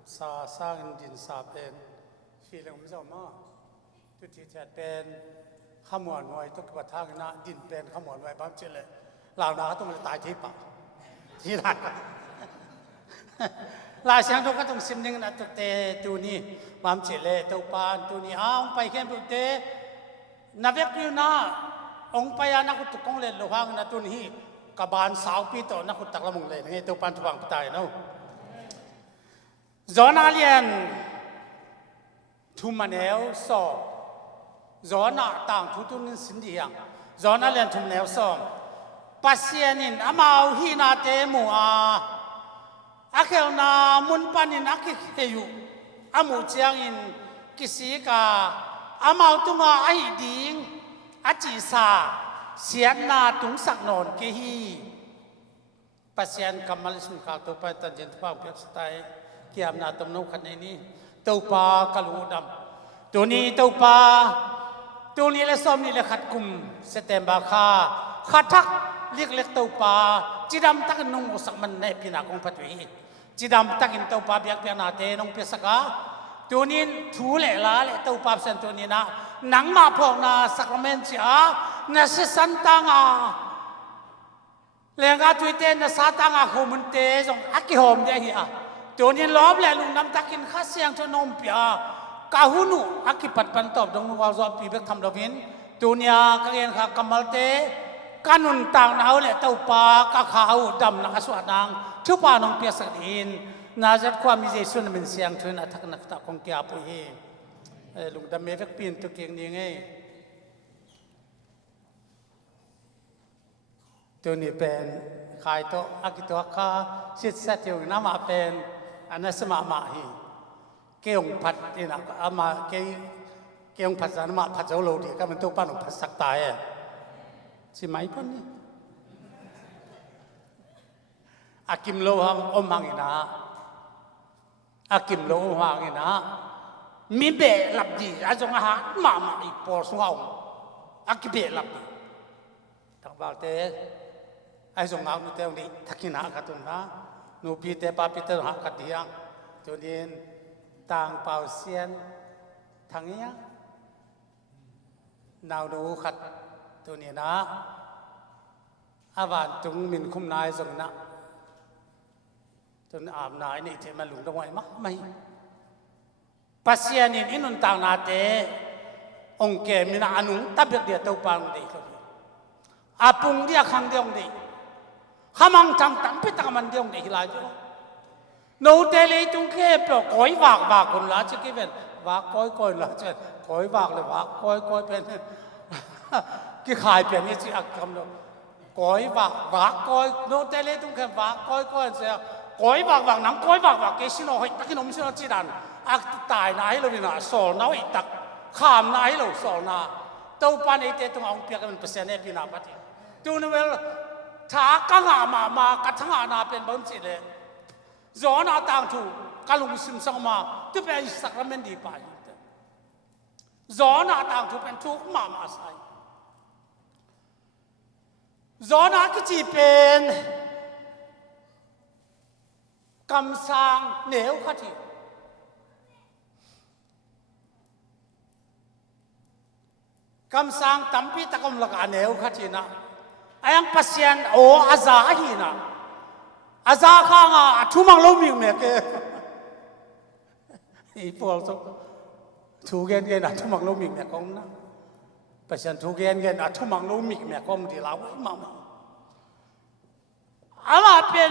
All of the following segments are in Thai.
จุดสร้างดินสาเป็นที่เราไม่ชอบมาจุดที่แท้เป็นขมวดไว้ทุกประทางนะดินเป็นขมวดไว้บ้างเจเลยเหล่านาต้องมาตายที่ป่าที่ไหนลายเสียงทุกก็ต้องซิมนึงนะตุเตตูนี่บ้างเจเลยตัวปานตูนี่อ้าวไปแค่ตุเตนับเวกอยู่นะองไปอานักตุกงเล่นโลหะนะตูนี่กบาลสาวปีโตนักตักละมุงเลยนี่ตัวปานทุบังตายเนาะจอนาเลียนทุมันเอลสอบจอนาต่างทุตุนินสินดียังจอนาเลียนทุมันเอลสอบปัสยานินอามาฮีนาเตมัวอาเคลนามุนปันินอาคิเฮยุอามูเจียงอินกิสิกาอามาตุงาไอดิงอาจิสาเสียนาตุงสักนนเกฮีปัสยานกัมมัลสุนข้าวตัวไปตันเจนทุบางเพียงสไตล์เกี่ยมนาตมนุขันนี้ตัวปลากะลูดำตัวนี้ตัวปลาตัวนี้และซ้อมนี่และขัดกุมเสตมบาคาขัดทักเรียกเล็กตัวปลาจีดำตักนุ่งสักมันในพินาของพัดวีจีดำตักินตัวปลาเบียกเบียนาเตนงเปียสกาตัวนี้ถูเละละเละตัวปลาเส้นตัวนี้นะหนังมาพอกนาสักเมนจ้านาเสสันตังอาเลี้ยงอาตุยเตนนาซาตังอาโคมันเตจงอักกิโฮมเดียฮีอาตัวนี้ล้อมแหลลุงน้ำตักินข้าเสียงชนมเปียกาหุนุอักกิปัดปันตอบดงวาวจอบปีเบกทำดวินตัวนี้ก็เรียนข้ากำมัลเตกันุนต่างนาวแหละเต้าปากะขาวดำนักสวดนางทุปานองเปียสักดินนาจัดความมีใจส่วนเป็นเสียงชนอัตนักตะคงเกียปุยลุงดำเมฟกปีนตัวเก่งนี่ไงตัวนี้เป็นขายโตอากิโตข้าสิทธิ์เสถียรน้ำมาเป็นอันนั้นสมามาฮีเกี่ยงพัดนี่นะอามาเกี่ยงพัดสานมาพัดเจ้าโลดีก็มันตัวปั้นพัดสักตายใช่ไหมพ่อนี่อากิมโลหังอมหังอินะอากิมโลอมหังอินะมีเบะหลับดีอาจงอาหารมาอีปอสวาวอากิเบะหลับดีทั้งบางเตไอ้สงเอาหนูเตวนี้ทักขินาขัดตุนนะหนูปีเตปาปีเตหักขัดเดียงตัวนี้ต่างเป่าเซียนทางนี้นาวดูขัดตัวนี้นะอาบานจุงมินคุมนายสงนะจนอาบนายนี่เทมันหลุงตะวันมั้งไม่ปัสยานินอินุนต่างนาเตองเกมินาอนุตับเดียตัวปังดีเขาอาปุงเดียขังเดียงดีข้ามังจังตั้งพิตามันเดียงดีฮิลาจูโนเตลีจุงเคปลอกก้อยบากคนละจะกี่เป็นบากก้อยละจะก้อยบากเลยบากก้อยเป็นกี่ขายเป็นนี่สิอักคำเลยก้อยบากก้อยโนเตลีจุงเคบากก้อยเสียก้อยบากหนังก้อยบากเกสิโนให้ตักกินนมสิโนจีดันอักตายนายเราเนี่ยสอนน้อยตักข้ามนายเราสอนนาเต้าปานไอเตตรงองเปียกันเป็นเปอร์เซ็นต์เนี่ยพี่นาปฏิดูนี่เวลถ้ากังหามากระทั่งนาเป็นบางสิ่งเลยจอนาต่างถูกกลุงซิมสังมาที่เป็นสักมันดีไปจอนาต่างถูกเป็นทุกมาใส่จอนาก็จีเป็นกำสังเหนียวขัดที่กำสังตั้มปีตะกมลักอันเหนียวขัดที่นะไอ้ยังปัสยันโออาซาฮีนะอาซาข้างอ่ะทุ่มังล้มอยู่เนี่ยแกอีพวกถูกเงินอ่ะทุ่มังล้มอยู่เนี่ยก็นะปัสยันถูกเงินอ่ะทุ่มังล้มอยู่เนี่ยก็มันดีแล้วมั่งอะไรเป็น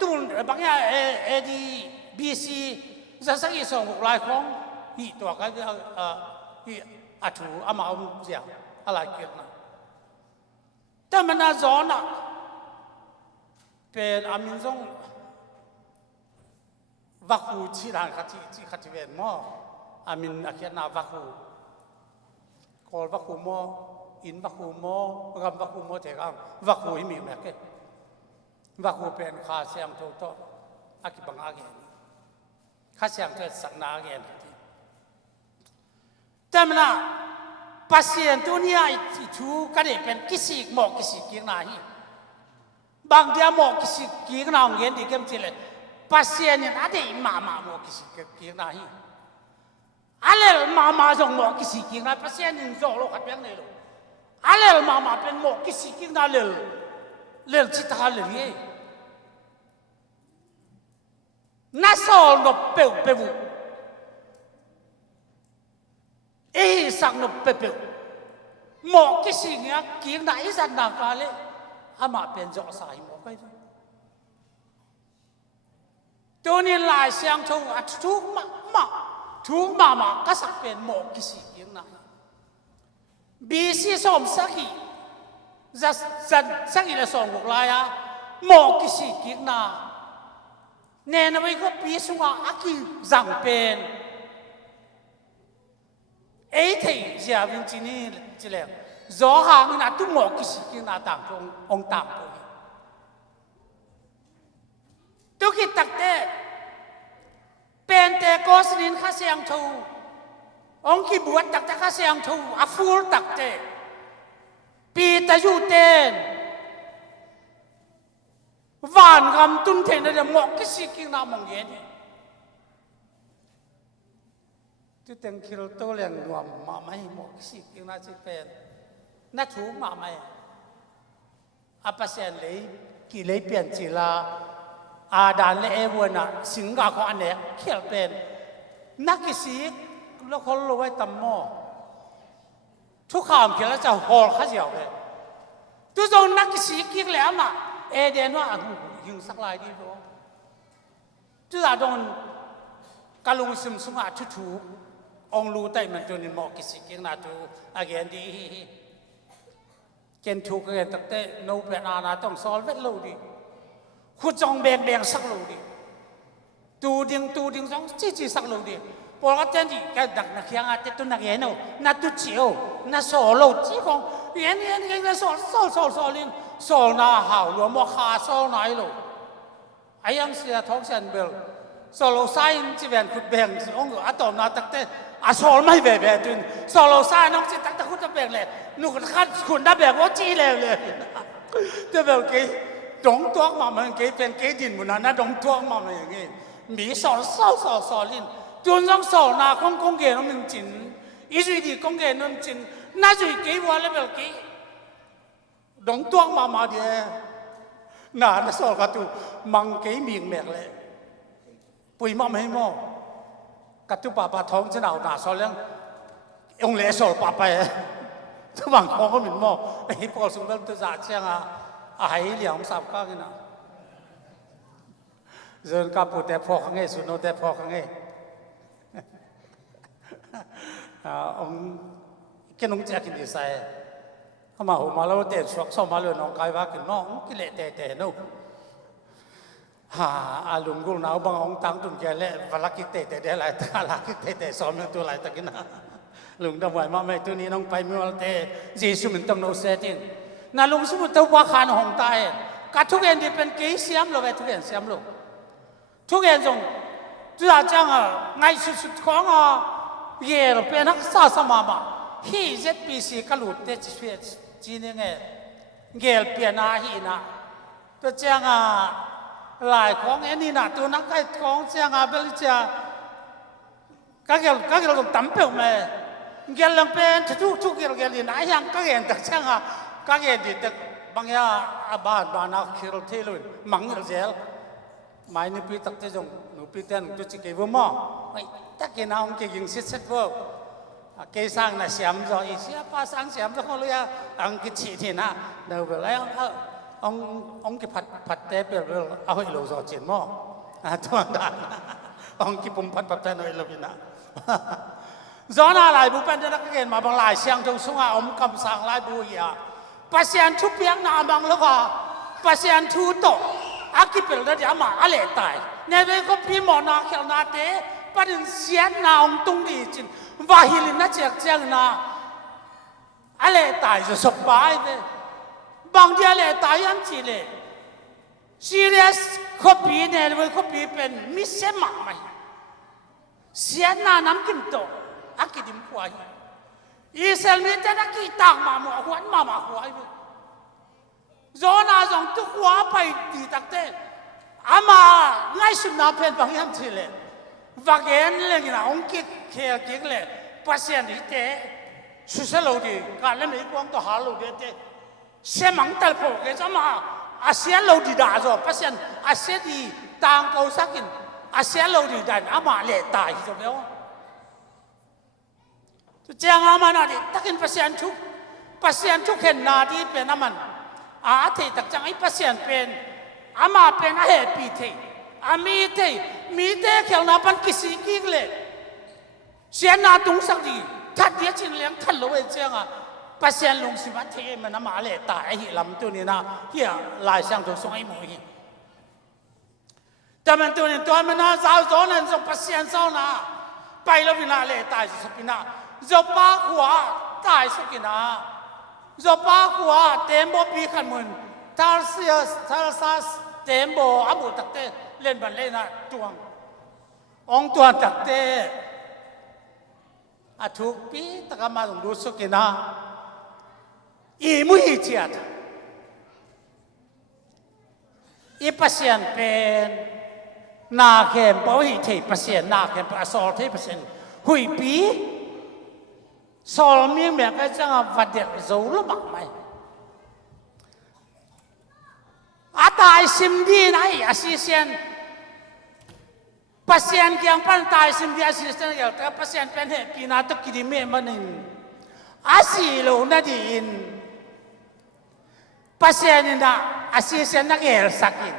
ตุนบางอย่างเอดีบีซีจะสักยี่สองหกลายของฮีตัวก็ฮีอัฐูอามาเอาเสียอะไรเกี่ยวนะแต่มันน่าสอนอ่ะเป็นอามินซงวักหูชีรังขัดที่ขัดที่เวนมออามินอาเขียนนาวักหูคอลวักหูมออินวักหูมอกำวักหูมอเถกังวักหูหิมีแม่เกวักหูเป็นข้าเสียงโตโตอากิบังอาเกนข้าเสียงเกิดสักนาเกนแต่มันน่ะปัสยันตัวนี้ไอ้ทูก็ได้เป็นกิสิกหมอกกิสิกเกียงนาฮีบางเดียหมอกกิสิกเกียงนาเงินดีเกมจิเลยปั pasien ni ada mama mo kisi kira hi alel mama jong mo kisi kira pasien ni jong lo khat yang nei lo alel mama pen mo kisi kira lel cita lel ye na sol no peu sang no peu mo kisi ngia kira isan na kale ama pen jo sai mo kaiตัวนี้ลายเสียงทูอัดทูมาก็สักเป็นหมอกกิสิยังไงบีซีสมสักอีจะสักอีละสองหกลายหมอกกิสิยังไงเนนไว้ก็ปีสุงอากิจังเป็นเอ้ที่เจ้าวินจินี่จีเลวจอหางน่ะตุ้งหมอกกิสิยังไงต่างองต่างตัวตุกิตักเตเป็นแต่กอสลินข้าเสียงทูองค์กีบวชตักแต่ข้าเสียงทูอาฟูลตักเตปีตะยูเตนวานกำตุ้นเทนเดหมอกกิสิกินามองเย็นจุดเต็งคิโลโตเลียงรวมมาไม่หมอกกิสิกินาจิเป็นนัทถูมาไม่อาปัสเซนเลยกี่เลยเปลี่ยนจีลาอาดานและเอวน่ะสิงกาของอันเนี้ยเขียนเป็นนักกิสิกแล้วเขารู้ไว้ตั้มหม้อทุกข่าวเขียนแล้วจะหอข้าเสียวเลยทุกคนนักกิสิกยิ่งแล้วมาเอเดนว่ายิงสักลายดีดูจุดอาดอนกาลุงซึมสุงอาทุกองรู้แต่มันจนหมอกกิสิกยิ่งน่าดูอาเกนดีเกนถูกเกนตั้งแต่โนเปนอาณาต้องสอนเวทโลดีขุดจงแบ่งสักโลดีตูดิ่งจงจีสักโลดีพอเราเจนที่แกดักนักยังอาจจะตุนักเย็นเอานักตุเจียวนักโซโลจีของเย็นนักโซลินโซนาหาวหลวงมอคาโซไหนโลไอ้ยังเสียท้องเส้นเบลโซโลไซน์จีแวนขุดแบ่งองค์อัตโนนาตั้งแต่อาโซลไม่แบ่งตุนโซโลไซน์น้องจีตั้งแต่ขุดจะแบ่งเลยนุกขัดขุดได้แบ่งว่าจีเลยจะแบ่งกี่ดงตัวมาเหมือนกี่เป็นกี่ดินเหมือนนั้นนะดงตัวมาเหมือนอย่างงี้มีสอนลินจนต้องสอนนาคงเกณฑ์น้ำจินอีจุดที่คงเกณฑ์น้ำจินน่าจะกี่วันแล้วแบบกี่ดงตัวมาเดียน่าจะสอนกันตัวมังกี่มีแมกเลยปุยมั่มให้มั่กัตุป่าท้องจะหนาวหนาสอนเรื่ององเล่สอนป่าไปทุกบางของก็เหมือนมั่ไอ้พอสมบูรณ์ตัวจ่าเชียงไอ้เหลี่ยมสับก้ากินนะเดินกับปูแต่พอข้างเงี้ยสุดโนแต่พอข้างเงี้ยองแค่น้องแจ็คกินดีไซน์เข้ามาหัวมาแล้วเตะสวกซ้อมมาเลยน้องกายว่ากินน้องกิเลสแต่นู่อาลุงกูหนาวบางองตั้งตุนแกเละวลักกิเตะเดี๋ยวไรตาลักกิเตะซ้อมยังตัวไรตะกินนะลุงดำไหวมาไม่ตัวนี้น้องไปไม่วันเตะจีสุมันต้องโนเซตินน่าลุงสมุทรตัวขานหงตายกัดทุกอย่างที่เป็นกี่เสียมโลไปทุกอย่างเสียมโลทุกอย่างจงจุดอาจังไงสุดของเย่เราเป็นนักศึกษามาฮีเจ็ดปีสี่กลุดเด็ดชีวิตจีนยังไงเย่เปลี่ยนอาฮีนะตัวจังหลายของอันนี้นะตัวนักไอ้ของจังเบลจ่าก็เกี่ยวกับตั้มเปิลไหมเกี่ยวกับเป็นทุกเกี่ยวกับนี่นะยังก็เกี่ยวกับจังก็เกี่ยวกับบางอย่างบ้านนักคิดเที่ยวมังเจลไม่นี่ปีตักเจงหนูปีเต้นตัวจิกเกวมอไอ้ตักเกน่าองค์เก่งเสร็จว่าเกสร้างน่ะเสียมจอยเสียป้าสร้างเสียมจะเขาเลยอังกิจที่น่ะเดี๋ยวไปแล้วองค์กิผัดเตะเปล่าเอาให้เราจอดเจียนมอตัวนั้นองค์กิปุ่มผัดแต่หน่อยเราพี่น่ะจอน่าหลายบุปผาจะนักเรียนมาบางหลายเสียงจงสุ่งอมคำสั่งหลายบุยภาษาทุกเพียงนาบางแล้วก็ภาษาทุโตอากิเปิลได้ยังมาอะไรตายเนี่ยเป็นก็พี่หมอนาเขียนนาเตะประเด็นเสียนาองตรงนี้จริงว่าฮิลินน่าจะเจียงนาอะไรตายจะสบายเลยบางทีอะไรตายยันจีเลยซีเรียสคบปีเนี่ยเป็นคบปีเป็นมิเซมาไหมเสียนาน้ำกินโตอากิดิมควายอิสราเอลจะนักกีตางมาหมอหัวมาควายจอนาจงทุกหัวไปตีตักเต้ อามาง่ายสุดนับเป็นบางอย่างที่เลยว่าแกนเลยนะองค์กิจเขียกิจเลยปัสยานิเตสุดสโลดีการเล่นอีกวงตัวหาโลดีเตเสมังตัลโผล่จะมาอาเซียนโลดีด่าจ้ะปัสยานอาเซียดีต่างเขาสักินอาเซียนโลดีด่าอามาเละตายจ้ะเว้ยเจ้าอามานาดีตักินปัสยานชุกเห็นนาดีเป็นอามันอาเทตักจังไอ้ปัสยานเป็นอามาเป็นอาเหตุปีเทอามีเทเขียวนาปันกิสิกิเลยเสียนาตุงสักดีทัดเดียชินเลี้ยงทัดเลยเจ้าอ่ะปัสยานลงสิบัตเทมันอามาเละตายไอ้ลำตัวนี้นะเฮียลายช่างตัวส่งไอ้หมวยแต่มันตัวนี้ตัวมันน่าสาวโซนั่นส่งปัสยานโซน่ะไปแล้วพินาเละตายสุดพินาจะป้าขวาตายสุกินาจะป้าขวาเต็มบ่ปีขันมุนทาร์เซียสเต็มบ่อาบุตักเตเล่นบันเล่นนะจวงองตัวตักเตอาทุกปีตะกมาลงดูสุกินาอีมุยเจียดอีปัสยานเป็นนาเข้มบ่หิเทปัสยานนาเข้มอสอลเทปัสยานหุยปีสอลมีแบบก็จะวัดเด็ดจูรุบักไหมอาตายซิมดีนะอาศิเซียนปัสยานเกี่ยงปันตายซิมดีอาศิเซียนเกี่ยวกับปัสยานเป็นเหตุปีนาตุกิริเมมันนินอาศิโลนาดินปัสยานินนะอาศิเซียนนักเอลสักิน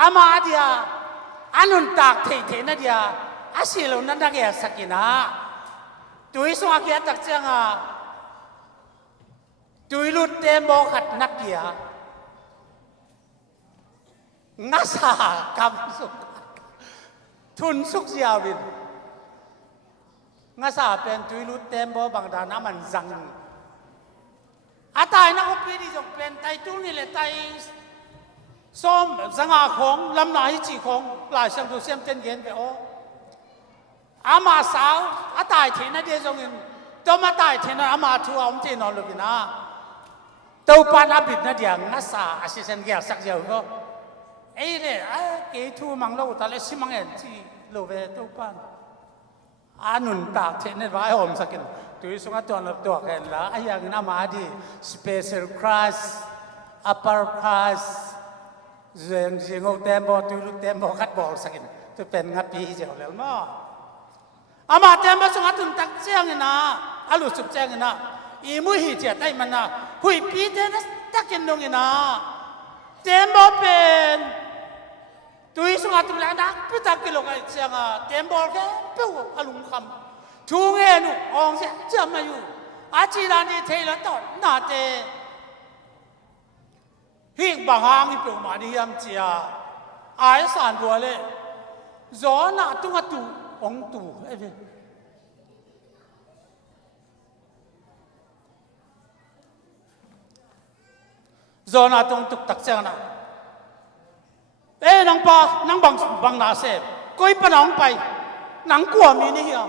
อามาเดียอานุนตักเทนะเดียอาศิโลนักเอลสักินะตุยสวากิตักเจ้าตุยลุดเต็มโบขัดนักเกียงัสากำสุกทุนสุกยาวินงัสาเป็นตุยลุดเต็มโบบางดานามันจังอาตายนักอุปนิจกเป็นไตตุนี่เลยไตส้มสังอาของลำนาฮิจิของหลายสังตุเสียมเต็นเย็นไปโออามาสาวอาตายเทนะเดียจงอินตัวมาตายเทนะอามาทัวอมเทนอนลูกินะตัวปานอาบิดนะเดียงัสาอาศิเซนเกียสักเดียวก็เอ้เนี่ยเกทูมังโลตาเลสิมังเอ็นที่โลเวตัวปานอานุนตากเทนะไว้หอมสักกินตัวสุงตัวนับตัวกันละไอ้ยังน่ามาดี special class upper class เรื่องเสียงเอาเต็มบ่ตัวลูกเต็มบ่คัดบอลสักกินตัวเป็นงับปีเจ้าแล้วมั้งอามาเต็มบ่สุงตุนตักเจ้าเงินนะอาลุสุกเจ้าเงินนะอีมุยเจ้าได้มันนะหุยปีเต็มตักกินตรงเงินนะเต็มบ่เป็นตัวสุงตุนแล้วนักพิทักษ์กิโลกันเจ้าเต็มบ่แค่เป้าอาลุงคำช่วงเงินองเสียจะมาอยู่อาจีรานีเทละต่อหน้าเตหิ้งบางหางที่เปล่ามาดียามเจียอายสานบัวเลยจอหน้าตุ้งตูองตูเอ้ยจอหน้าตุ้งตุกตักเจ้านะนังปานังบางนาเสพก้อยปนองไปนังกลัวมีนี่เหรอ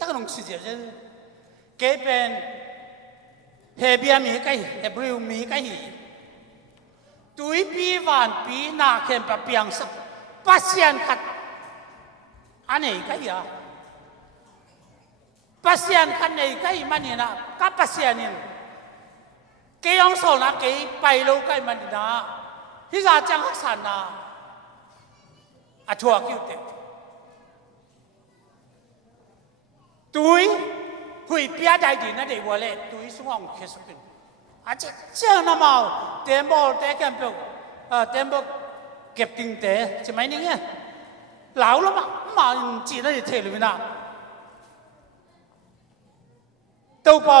ตั้งลงสิเจ้าเก็บเป็นเฮเบียมีกันเฮบริวมีกันตุยปีวันปีนาเข้มปะเปียงสักปัสยานขัดอันไหนกันยาปัสยานขัดไหนกันมันนี่นะกับปัสยานินเกี่ยงโซนะเกี่ยไปโลกันมันนี่นะที่จะจังหักสันนะอาชัวคิวเตตุยหุยเปียได้ดีนะเดี๋ยวเลยตุยสว่างเคสุกินอาจจะเจ้าหน้ามาเต็มบอลเตะกันเปล่าเต็มบอลเก็บติงเตะใช่ไหมนี่ไงเหลาแล้วมาจีน่าจะเทเลยนะตัวเปล่า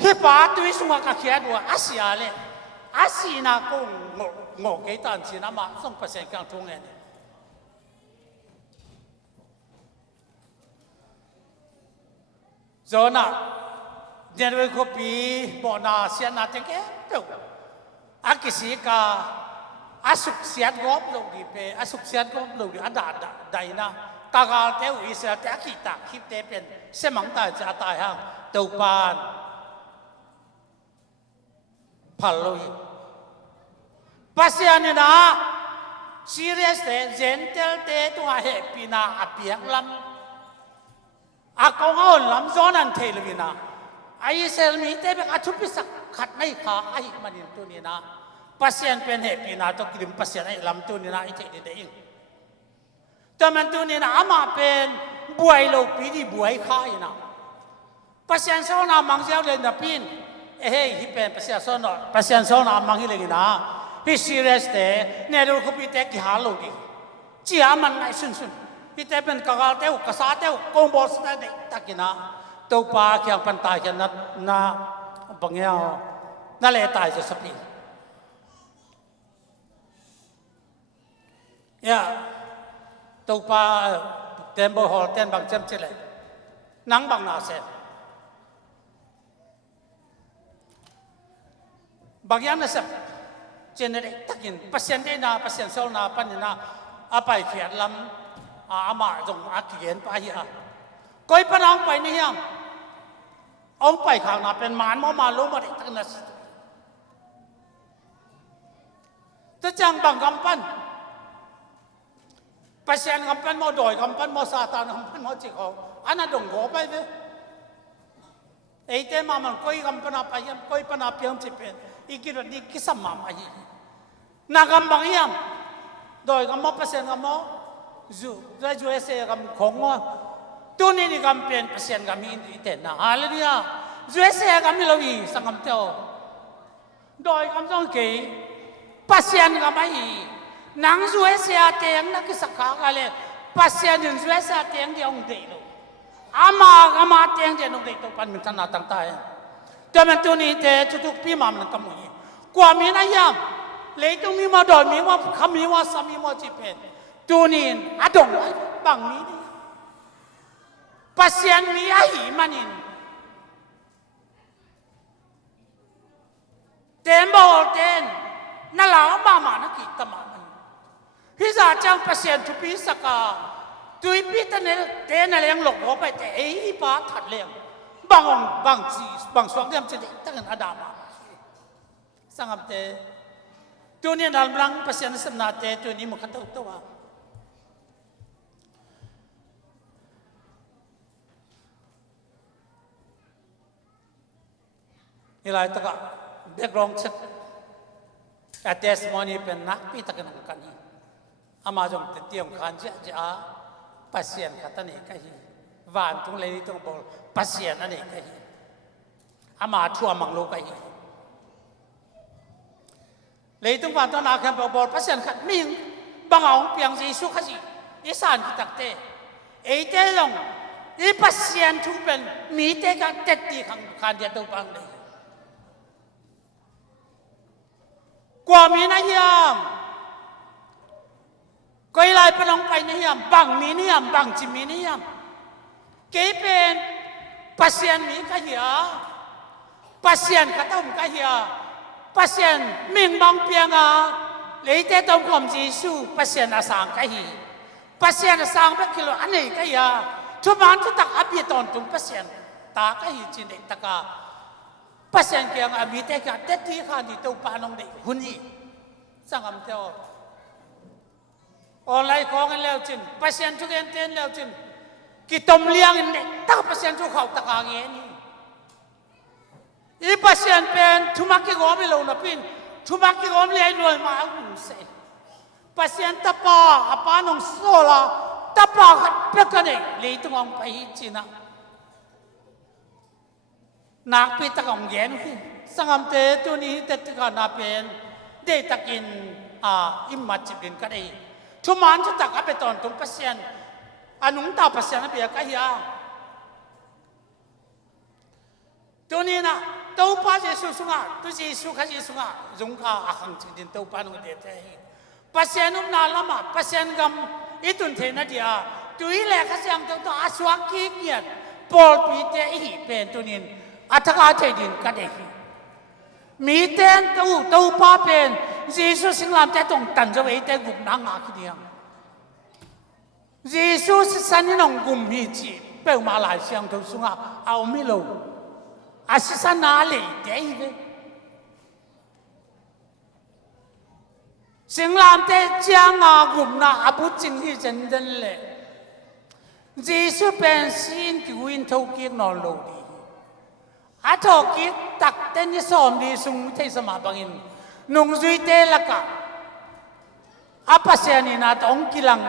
พี่ป้าตุยสว่างกับเขียนว่าอาเซียเลยอาเซียน่ะก็งอกกี่ตันจีน่ามาส่งเปอร์เซ็นต์กลางทุ่งเงินจอน่ะเดี๋ยวเราไปบ่อนาเสียนาเต็งแก่เปล่าอากิสิกาอาสุกเสียกอบลงดีเปอาสุกเสียกอบลงดีอาดาได้นะกากาเตวอิสระแต่กิตาคิดเตเป็นเสมังตายจะตายห่างตัวปานพัลลุย pasien ni na serious te gentle te tu happy na apiak lam akong on lam zonan the lewina ai sel mi te be athupi sak khat mai kha ai manin tu ni na pasien pen happy na to kirim pasien ai lam tu ni na i the de ing ta man tu ni na ama pen buai lo pi di buai kha ina pasien so na mang jiao le na pin hey hi pen pasien so na mang hi le na hi serious te ne ro ko pi te ki ha lo di chi a man nai sun sun pi te pen ka gal te ka sa te kong bol sa de takina to pa kyang pan tai kyan na bangya na le tai je sapi ya to pa tembo hol ten bang chem chile nang bang na sen bangyan na sap generate takin pasien de na pasien sol na pan na apai khiat lam ama jong akien pa hi a koi panang pai ni yang ông pai khang na pen man mo ma lo ma de tak na ta chang bang gam pan pasien gam pan mo doi gam pan mo satan gam pan mo chi ko ana dong go pai ve ei te ma man koi gam pan pa yam koi pan a pyam chi pen ikiro ni kisam ma ma hi na gam bang yam doi gam mo pasien gam mo zu ra ju ese gam khong mo tu ni gam pen pasien gam in ite na hallelujah ju ese gam mi lo yi sangam teo doi gam jong ke pasien gam ai nang ju ese ateng na kisakha ga le pasien ju ese ateng di ong de lo ama gama ateng de nong de to pan min tan na tang ta ya to man tu ni te chu tu pi mam na kam yi kwa mi na yam le tu mi ma doi mi ma kham mi wa sam mi ma chi pen tu ni adong bang mi ni pasien mi ai manin tembo ten na la ma na ki tama hi za chang pasien tu pi saka tui pi ta ne te na leng lok ho pai te ei pa that leng bang chi bang swang dem che ta kan adama sangam te tu ni dal blang pasien sam na te tu ni mo khatau to wa ilai taka background check a testimony pen nak pi takan kan hi ama jong te tiam khan ja pasien khatani ka hi van tung le tung bol pasien ani ka hi ama thua mang lo ka hi le tung van to na khan bol pasien khat ming bangaung piang jesu kha ji isan ki takte ei te long i pasien thu pen mi te ka tet ti khang khan dia to pang le qua mi na yam coi lại bên ông phải na yam bằng mi na yam bằng chỉ mi na yam kế bên pasien mi cái gì pasien cái tông cái gì pasien mình bằng piang lấy thế tông cầm Giêsu pasien là sang cái gì pasien là sang bất kilo anh này cái gì cho bạn cho tắc áp dụng tông pasien ta cái gì chỉ để tắc pasien kia ngà mi te ka te ti khan di to pa nong de huni sangam teo online khong an leo chin pasien chu gen ten leo chin ki tom liang in ta pasien chu khau ta ka nge ni i pasien pen thuma ki gom lo na pin thuma ki gom le noi ma hu se pasien ta pa apa nong sola ta pa khat pe ka ne le tu ngong pai china nak pi ta kong yen hi sangam te tu ni te ka na pen de takin immat chipin ka dei thuman chu tak ape ton tum pasien anung ta pasien be ka ya tu ni na to pa jesu sunga tu jesu kha jesu nga jung kha akhang chin to pa nong de te hi pasien um na lama pasien gam itun the na dia tu i le kha siang to aswak ki kiat pol pi te hi pen tu nin athaka thei din ka de hi mi ten to pa pen Giêsu sinh làm te tong tan zo ei te gup na nga ki dia Giêsu san ni nong gum hi chi pe ma lai siang to sunga au mi lo asisan na le te hi ve สิงลามเตจางากลุ่มน่ะอบุจิงที่จันดันเลยจีสุเป็นสินกิวินทุกิกนอนโลดีอาทอกิกตักเต้นที่สอมดีสุงเทสมาบังอินนุงจุยเตละกะapa siya ni nat ong kilang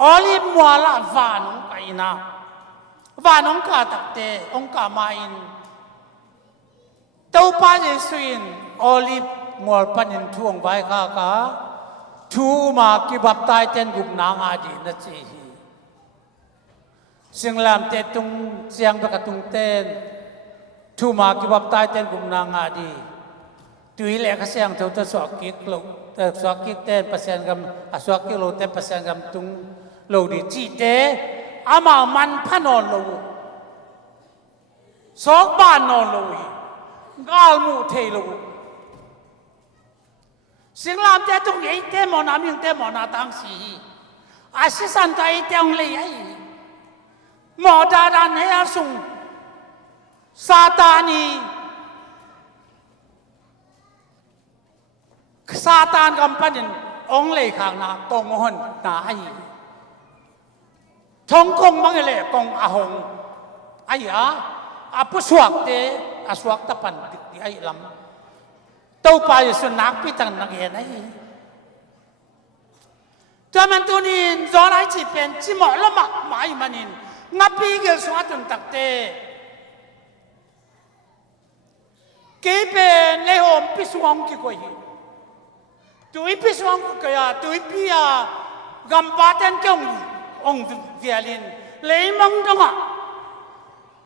olive muala vanong kaina vanong ka takte ong kamain tau pa jesuin olive mual panin thuang vai ka thu ma ki bap tai ten gup na nga di na chi hi singlam te tung siang ba ka tung ten thu ma ki bap tai ten gup na nga di tui le ka siang thau ta so ki loแต่สวกกิเต้นเปอร์เซ็นต์กับสวกกิโลเต้นเปอร์เซ็นต์กับตุงโลดีจีเต้อามามันพนอนโลสองบ้านนอนโลกาลมูเทโลสิงลามเต้ตุงยัยเต้มอนามิงเต้มอนาตังสีอาศิสันไตเต้งเลยไอหมอดาดานเฮียสุงซาตานีซาตานกำปั้นองเลยข้างหน้ากองหอนหนาไอ้ทงกงมังเลยกองอาหงไอ้อาผู้สวกเตอาสวกตะปันดิไอ้ลำเต้าไปสุนัขพิจังนักเห็นไอ้จามันตัวนี้จอนไอ้จีเป็นจีหมอละหมักหมายมันนินงับปีเกลสวัสดิ์ตักเตเก็บเป็นเลหอมพิสวงกี่กว่าตัวอีพิสวงก็ยาตัวอีพิยากำปั้นเจ้าองเวียลินเลยมังจังอ่ะ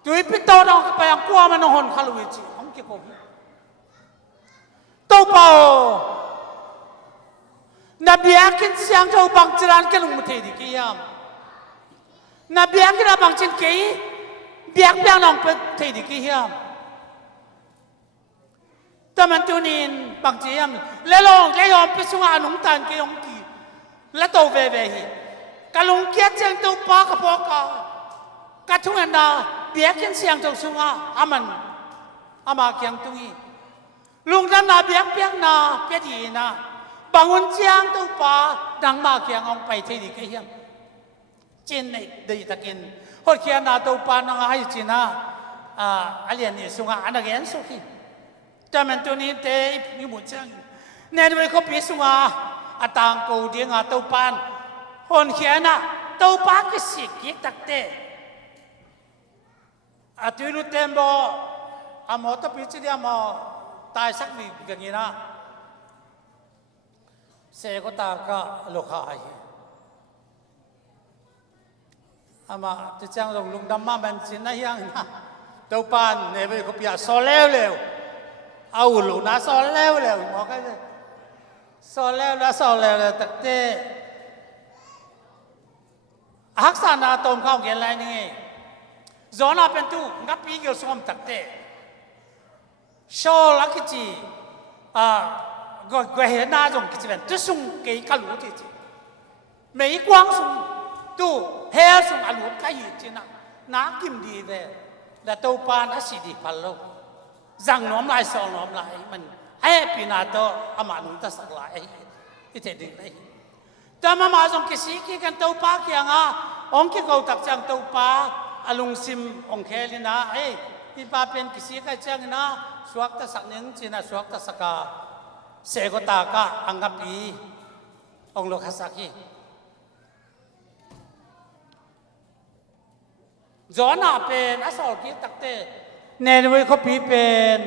ตัวอีพิโตดองไปยังกลัวมันหอนขลุ่ยจีองกี่คนตัวเปล่านับยากินเสียงเจ้าบังจรันกันลงมาเทดิกี้ยามนับยากินบังจินกี้เบียกเบียงน้องเป็นเทดิกี้ยามแต่มันตัวนี้บางทีอ่ะเลี้ยงไปส่งอานุตันกี่องกี่แล้วตัวเว่ยกะลุงเกียรติตัวป้ากับพ่อกะทุ่งอันดาเบียกินเสียงตัวส่งอามันอามาเกียงตุยลุงดันนาเบียกนาเปียดีนะบางวันเจียงตัวป้าดังมาเกียงองไปที่ดีกี่ยังจีนในดีตะกินพอเกียงนาตัวป้านางให้จีน่าอะไรนี่ส่งอาอันนั้นเองสุขีแต่มันตัวนี้เตะมีหมดจังเนรวิเขาพิสูจน์อาต่างกูเดียงตัวปานคนเขียนตัวปานก็สิกิตักเตะตัวนู้นเต็มบ่หมอตัวพิจิตรหมอตายสักวีกันงี้นะเสกตาก็ลูกหายมาจะจ้างลุงดำมาเป็นสินนะยังนะตัวปานเนรวิเขาพิจารณาโซเลวเลวเอาหลูน่าสอนแล้วหมอก็เลยสอนแล้วตักเต้ฮักษานาตมเข้าเกี่ยอะไรนี่จอนาเป็นตู้งับปีเกี่ยวสมตักเต้โชลักจีก็เห็นหน้าจงกิจเป็นตุสุงเกี่ยกับหลูจีไม่กว้างสุงตู้เฮสุงอลูก็ยืดจีน่ะนักกิมดีเลยแต่ตัวปานอสิดีพัลโลจังน้อมลายสองน้อมลายมันไอ้ปีนาโตอามานุตัสลายอิเทดิเลยแต่มาจงกิสิกิกันตัวป้าเกียงองค์เขาตักจังตัวป้าอลุงซิมองค์เคลินะพี่ป้าเป็นกิสิกันจังนะสวกตะสักนึงจีน่ะสวกตะสักกาเสกตากะอังกับปีองค์โลกสักกีจอนาเป็นอสอกิตักเตเนรวิเขาปีเป็น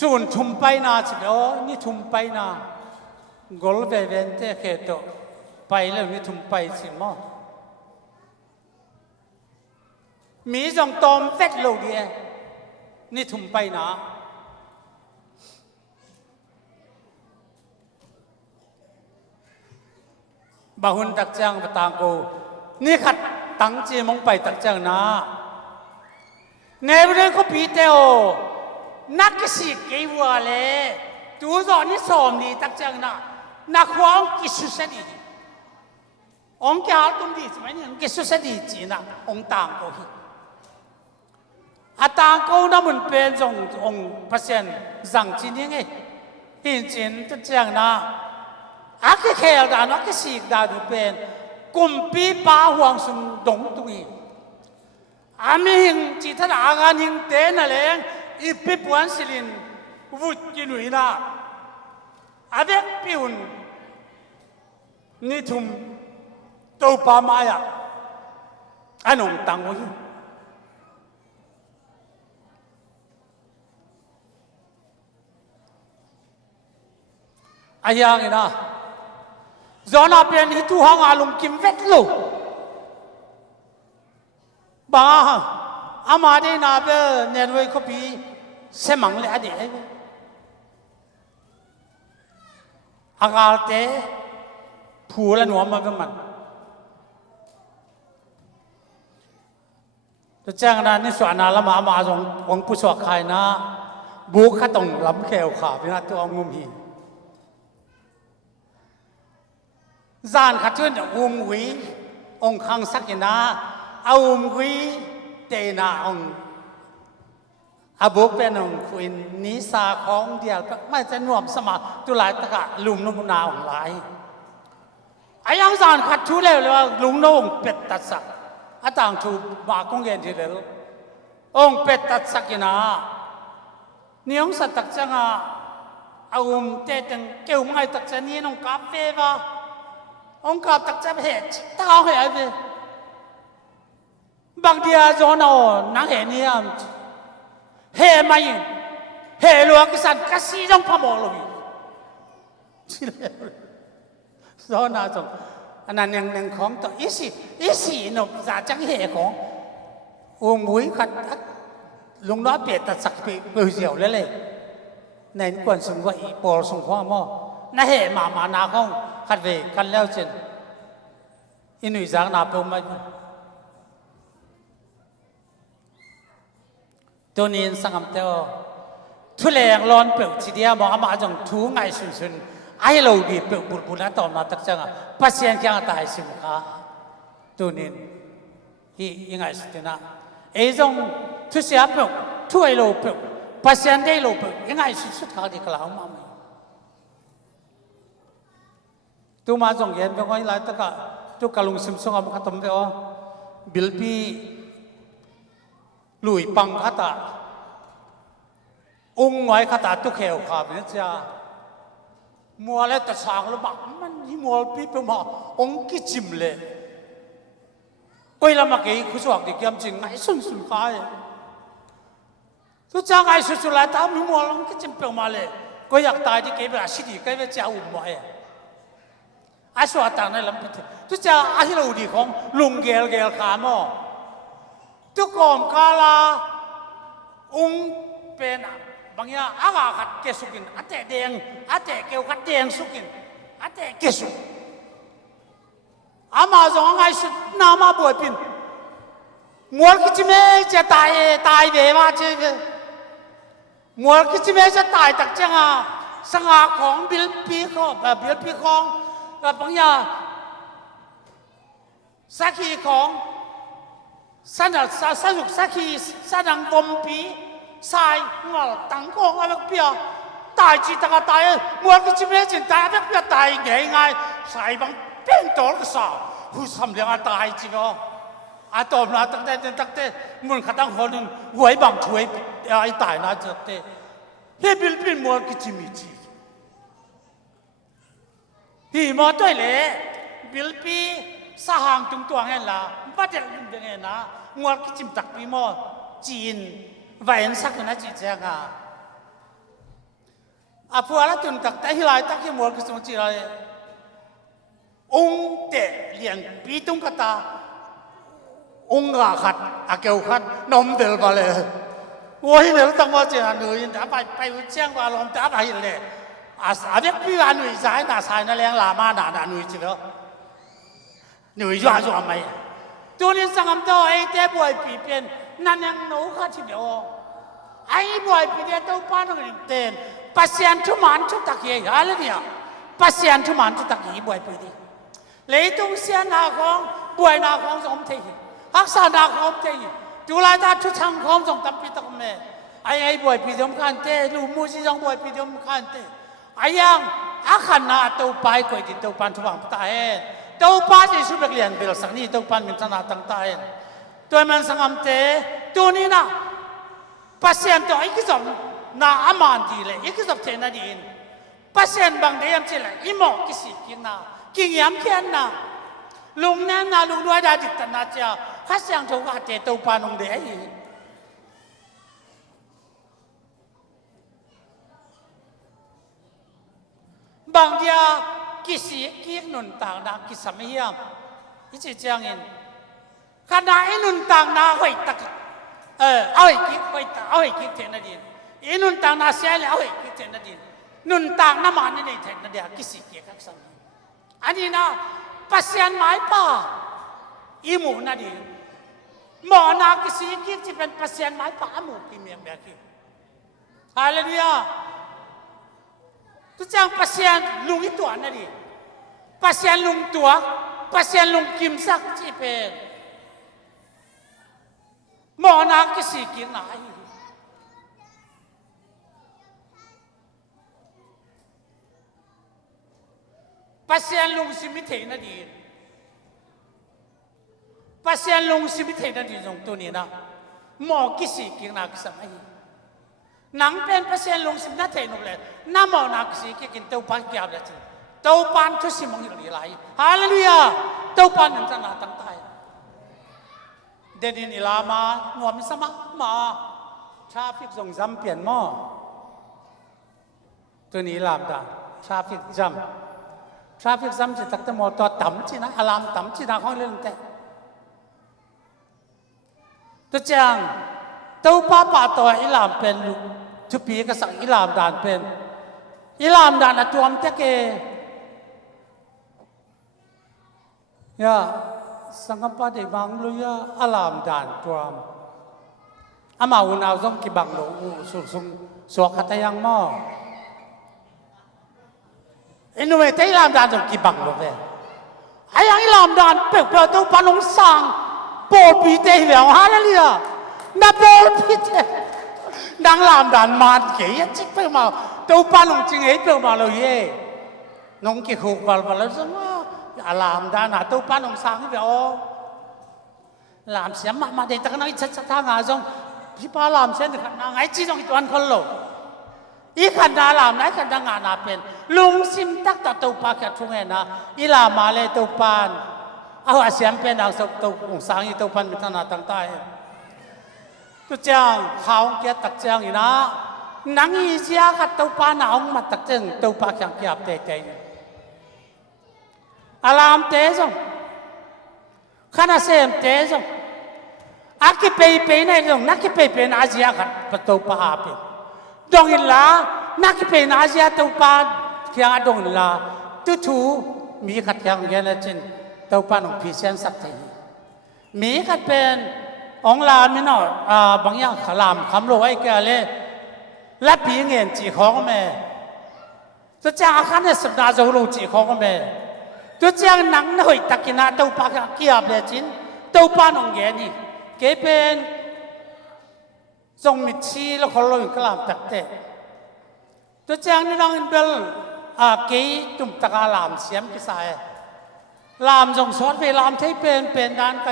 ส่วนชุมไปนาจิโอนี่ชุมไปนากอลเวเวนเตเคโตไปแล้วนี่ชุมไปสิมอมีจงตอมเฟกโลเดียนี่ชุมไปนาบาหุนตักจังปะตางกูนี่ขัดตั้งจีมงไปตักจังนะเนบเรื่องเขาปีเตโอนักสิเกี่ยวเลยตัวจอนี่สอมดีตักจังนะนักขวางกิสุสดีองค์แกหาตุ้มดีใช่ไหมเนี่ยกิสุสดีจีนะองค์ต่างกูฮี อาตางกูน้ำมันเป็นจงองพระเสียนสั่งจีนยังไงหินจีนจะเจียงนะอาแค่แค่ดานักสีดาดูเป็นกุมปีป้าห่วงสุนดงตุยอามีหิงจีท่านอางานหิงเตนอะไรอีปิปวันสิลินวุฒิกินุยนะอาเด็กพิวน์นี่ทุ่มตัวป้ามายะอันนงตังวุ้ยอายังนะจอนาเป็นฮิตุฮังอาลุงกิมเวทลูบ้าอามาดีนาเปเนรวยขบีเสมังเลยอดีตอากาศเตะผูและหนวมมาเป็นมันจะแจ้งนะนี่ส่วนนาละมาจงวงผู้สวกใครนะบุกขัดตรงลำแขวขาเป็นตัวงุมหีจานขัดชื่นวิองคังสักนะเอาวิเตนาองอาบุกเป็นองคุยนิสาของเดียวก็ไม่จะน่วมสมาตุลายตะกะลุมนุมนาของหลายไอ้ยังจานขัดชูเลยว่าลุงโน่งเป็ดตัดสักอาต่างชูบากงเงินทีเดียวองเป็ดตัดสักนะนี่องสัตตักจังเอาเตตังเกี่ยวไม่ตักจะนี่น้องกาเฟ่ปะองกับตักจะเหตุท้าเหตุเลยบางทีอาจารย์เอานังเหตุนี้เหตุไม่เหตุหลวงกิสันกัสซีจงพมอลวีชิเลสอนอาจารย์อันนั้นยังของตัวอีสี่หนุ่มจะจังเหตุขององมุ้ยขัดลุงน้อยเปียตัดสักเปลือยเสียวเลยในกวนสงว่าอีปอลสงข้อมอนั่นเหตุมานาของขัดเวกันแล้วเช่นอินุยจากนาเปิลมาตัวนี้สังคมเตอทุเรศร้อนเปลือกทีเดียวมองมาจังทูไงสุนไอ้เราดีเปลือกบุญนั้นต่อมาตักจังปัสเซียนแค่ตายสิมค่ะตัวนี้ยังไงสุดนะไอ้จงทุเสียเปลือกทุไอ้เราเปลือกปัสเซียนได้เราเปลือกยังไงสุดเขาดีกล่าวมาไหมตัวมาจงเย็นเป็นคนไรตะกะตัวกะลุงซิมซงเอามาขัดตมเดียวบิลปีลุยปังขัดตาองไว้ขัดตาตุเขียวขาเป็นจ้ามัวแล้วแต่สางแล้วบักมันที่มัวปีเป็นมาองกิจิมเลยก็ยังมาเกี่ยคุสวกดิเกี่ยมจริงไงสุนกายทุกจ้างไงสุดๆแล้วตามมัวองกิจิมเป็นมาเลยก็อยากตายที่เกี่ยแบบสิดีเกี่ยแบบจ้าอุ่นมาไอ้สวัสดิ์ต่างในลำพิธีทุกเจ้าอาฮิโรดีของลุงเกลขามอทุกคนกาลาองเป็นบางอย่างอากาศขัดเกสุกินอาเตแดงอาเตเกลขัดแดงสุกินอาเตเกสุอามาจงไงสุดนามาบวยปินมัวกิจเมจะตายเวมาเจเวมัวกิจเมจะตายตักจังสังหาของบิลปีของบางอย่างสักขีของสันสุกสักขีสันวมปีสายงอตังกงอะไรเปียตายจีตากตายมัวกิจเมจินตายแบบเปียตายง่ายสายบางเป็นตัวก็สาวผู้ทำเรื่องตายจริงอ่ะอาตอมนะตั้งแต่มันขัดตั้งคนหนึ่งหวยบางช่วยไอ้ตายนะจะเตะเฮ้บิลเป็นมัวกิจเมจิฮีมอตัวเล่บิลปีสหางตัวเงี้ยละบัดเด็กเป็นไงนะงวดกิจิมตักปีมอจีนวัยสักนะจีเจ้าพวกเราตุนตักแต่ที่ไรตักที่มัวกิสมจีไรองเตะเลี้ยงปีตุงกตาองกาขัดเกลขัดนมเดลไปเลยว่าที่เดลตั้งว่าเจ้าหนุ่ยแต่ไปเชียงว่าลมแต่ไปเลยอาเด็กพี่ว่าหนุ่ยใจน่าใส่น่าเลี้ยงลามาหนุ่ยจีแล้วหนุ่ยย้อนไหมตัวนี้สังคมตัวไอ้เจ้าบ่อยปีเป็นนั่นยังหนูข้าชิบเอาไอ้บ่อยปีเดียวตัวป้าต้องเต้นปัสยันทุมันทุตะเกียอะไรเนี่ยปัสยันทุมันทุตะเกียบ่อยปีดีเลยตรงเสียนาของบ่อยนาของสมเทียรักษานาของเทีย จุฬาตาชุดช่างคอมส่งตับปีตะกเมไอ้บ่อยปีเดียมขันเตลูมูสิจังบ่อยปีเดียมขันเตไอ้ยังอาขันนาตัวไปก่อยติตัวปันทวังตาเองตัวป้าจะสุบเลียนเบลสักนี่ตัวปันมินตนาตั้งตาเองตัวมันสังคมเตตัวนี้นะปัสเซียนตัวอีกสองน่าอามันดีเลยอีกสองเทน่าดีนปัสเซียนบางเดียมเจเลยอีหมอกกิสิกินนะกินยำเขียนนะลุงนั่นนะลุงด้วยได้ดิตันนะเจ้าข้าเสียงโจกาเตตัวปานงเดียบางเดียกิสิกินนุนต่างนะกิสมัยยามอีเจียงเงินขณะไอ้นุนต่างนะหอยตะเอาไอ้กิหอยตะเอาไอ้กิเทนดินไอ้นุนต่างนะเสียเลยเอาไอ้กิเทนดินนุนต่างน้ำมันนี่เทนดินกิสิกิกันสังอันนี้นะปัสยันหมายป่าอีหมูนั่นดิหมอนากิสิกิจะเป็นปัสยันหมายป่าหมูกิเมียงแบบนี้ฮาเลลูยาทุกอย่างปัสยันลุงอีตัวนั่นดิปัสยันลุงตัวปัสยันลุงกิมสักจีเป็นหมอนากิสิกินไหนปัสยันลุงสิมิเทนั่นดิปัสยันลุงสิมิเทนั่นดิตรงตัวนี้นะหมอกิสิกินนักสมัยหนังเป็นปัสยันลุงสิมิเทนุ่มเลยน้าหมอนักสิกินเต้าปันเกี่ยวเลยจีเต้าปันทุสิมองอยู่ที่ไรฮาเลลูยาเต้าปันนั่นจะน่าตั้งใจเดนินอิลามาหนวมสมัครมาชาฟิกส่งจำเปลี่ยนหม้อตัวนี้ลามดาชาฟิกจำทราฟิกซ้ำจิตตักตะโมตัวต่ำจีนะอารามต่ำจีนะของเรื่องแต่ตัวจังตัวป้าป่าตัวอิลามเป็นทุปีก็สั่งอิลามดานเป็นอิลามดานตัวมันเตะยาสังกัปปะเดบังลุยอารามดานตัวอามาอุณาส่งกิบังโลสุสุสวกตยังหม้ออินโนเวทอิลามดานจงกิบังโลเวไอ้ยังอิลามดานเปิดประตูปนงสังโปรปีเตเหลียวฮาเลลูยานาโปรปีเตดังลามดานมาเกี่ยจิกเปิดมาตัวปนงจริงเอ๋เปิดมาเลยนงกิขุกบาลบาลแล้วสมอลามดานนะตัวปนงสังเหลียวลามเสียมาเด็กตะกันไอ้ชัดทางอาจงพี่ป้าลามเสียถึงนางไอ้จีจงอีตัวอันคนโลอีขันดาลามไหนขันดางานาเป็นลุงซิมตักตัดตัวปากแค่ทุ่งเงินนะอีลามาเลยตัวปานเอาอาเซียนเป็นนางสตัวองศาอีตัวปันมิตรนาตั้งใต้ตัวจางเขาเกียตักจางอีนะนังอีเสียขัดตัวปานเอามาตักจางตัวปากอย่างเกียบเตะอารามเตะจงขณะเสียมเตะจงอากิเปย์ในจงนักกิเปย์อาเซียขัดประตูปาเป็นดงอินลานักเป็นอาเซียตัวปานเขียงดงอินลาตุทูมีขัดยังเงี้ยนะจินตัวปานของพิเศษสักทีมีขัดเป็นองลามินอบางอย่างขลามคำโลไอ้แกเลยและปีเงินจีของแม่ตัวจ้างอาคารในสัปดาห์จะรู้จีของแม่ตัวจ้างหนังหน่อยตะกินาตัวปานเกียบเลยจินตัวปานของเงี้ยนี่เก็เป็นทรงมิชีแล้วเขาลอยกลามตักเตะตัวแจงนี่น้องอินเบลกีตุ่มตะกาลามเสียมกิสายลามทรงสอนไปลามที่เป็นด้านไกล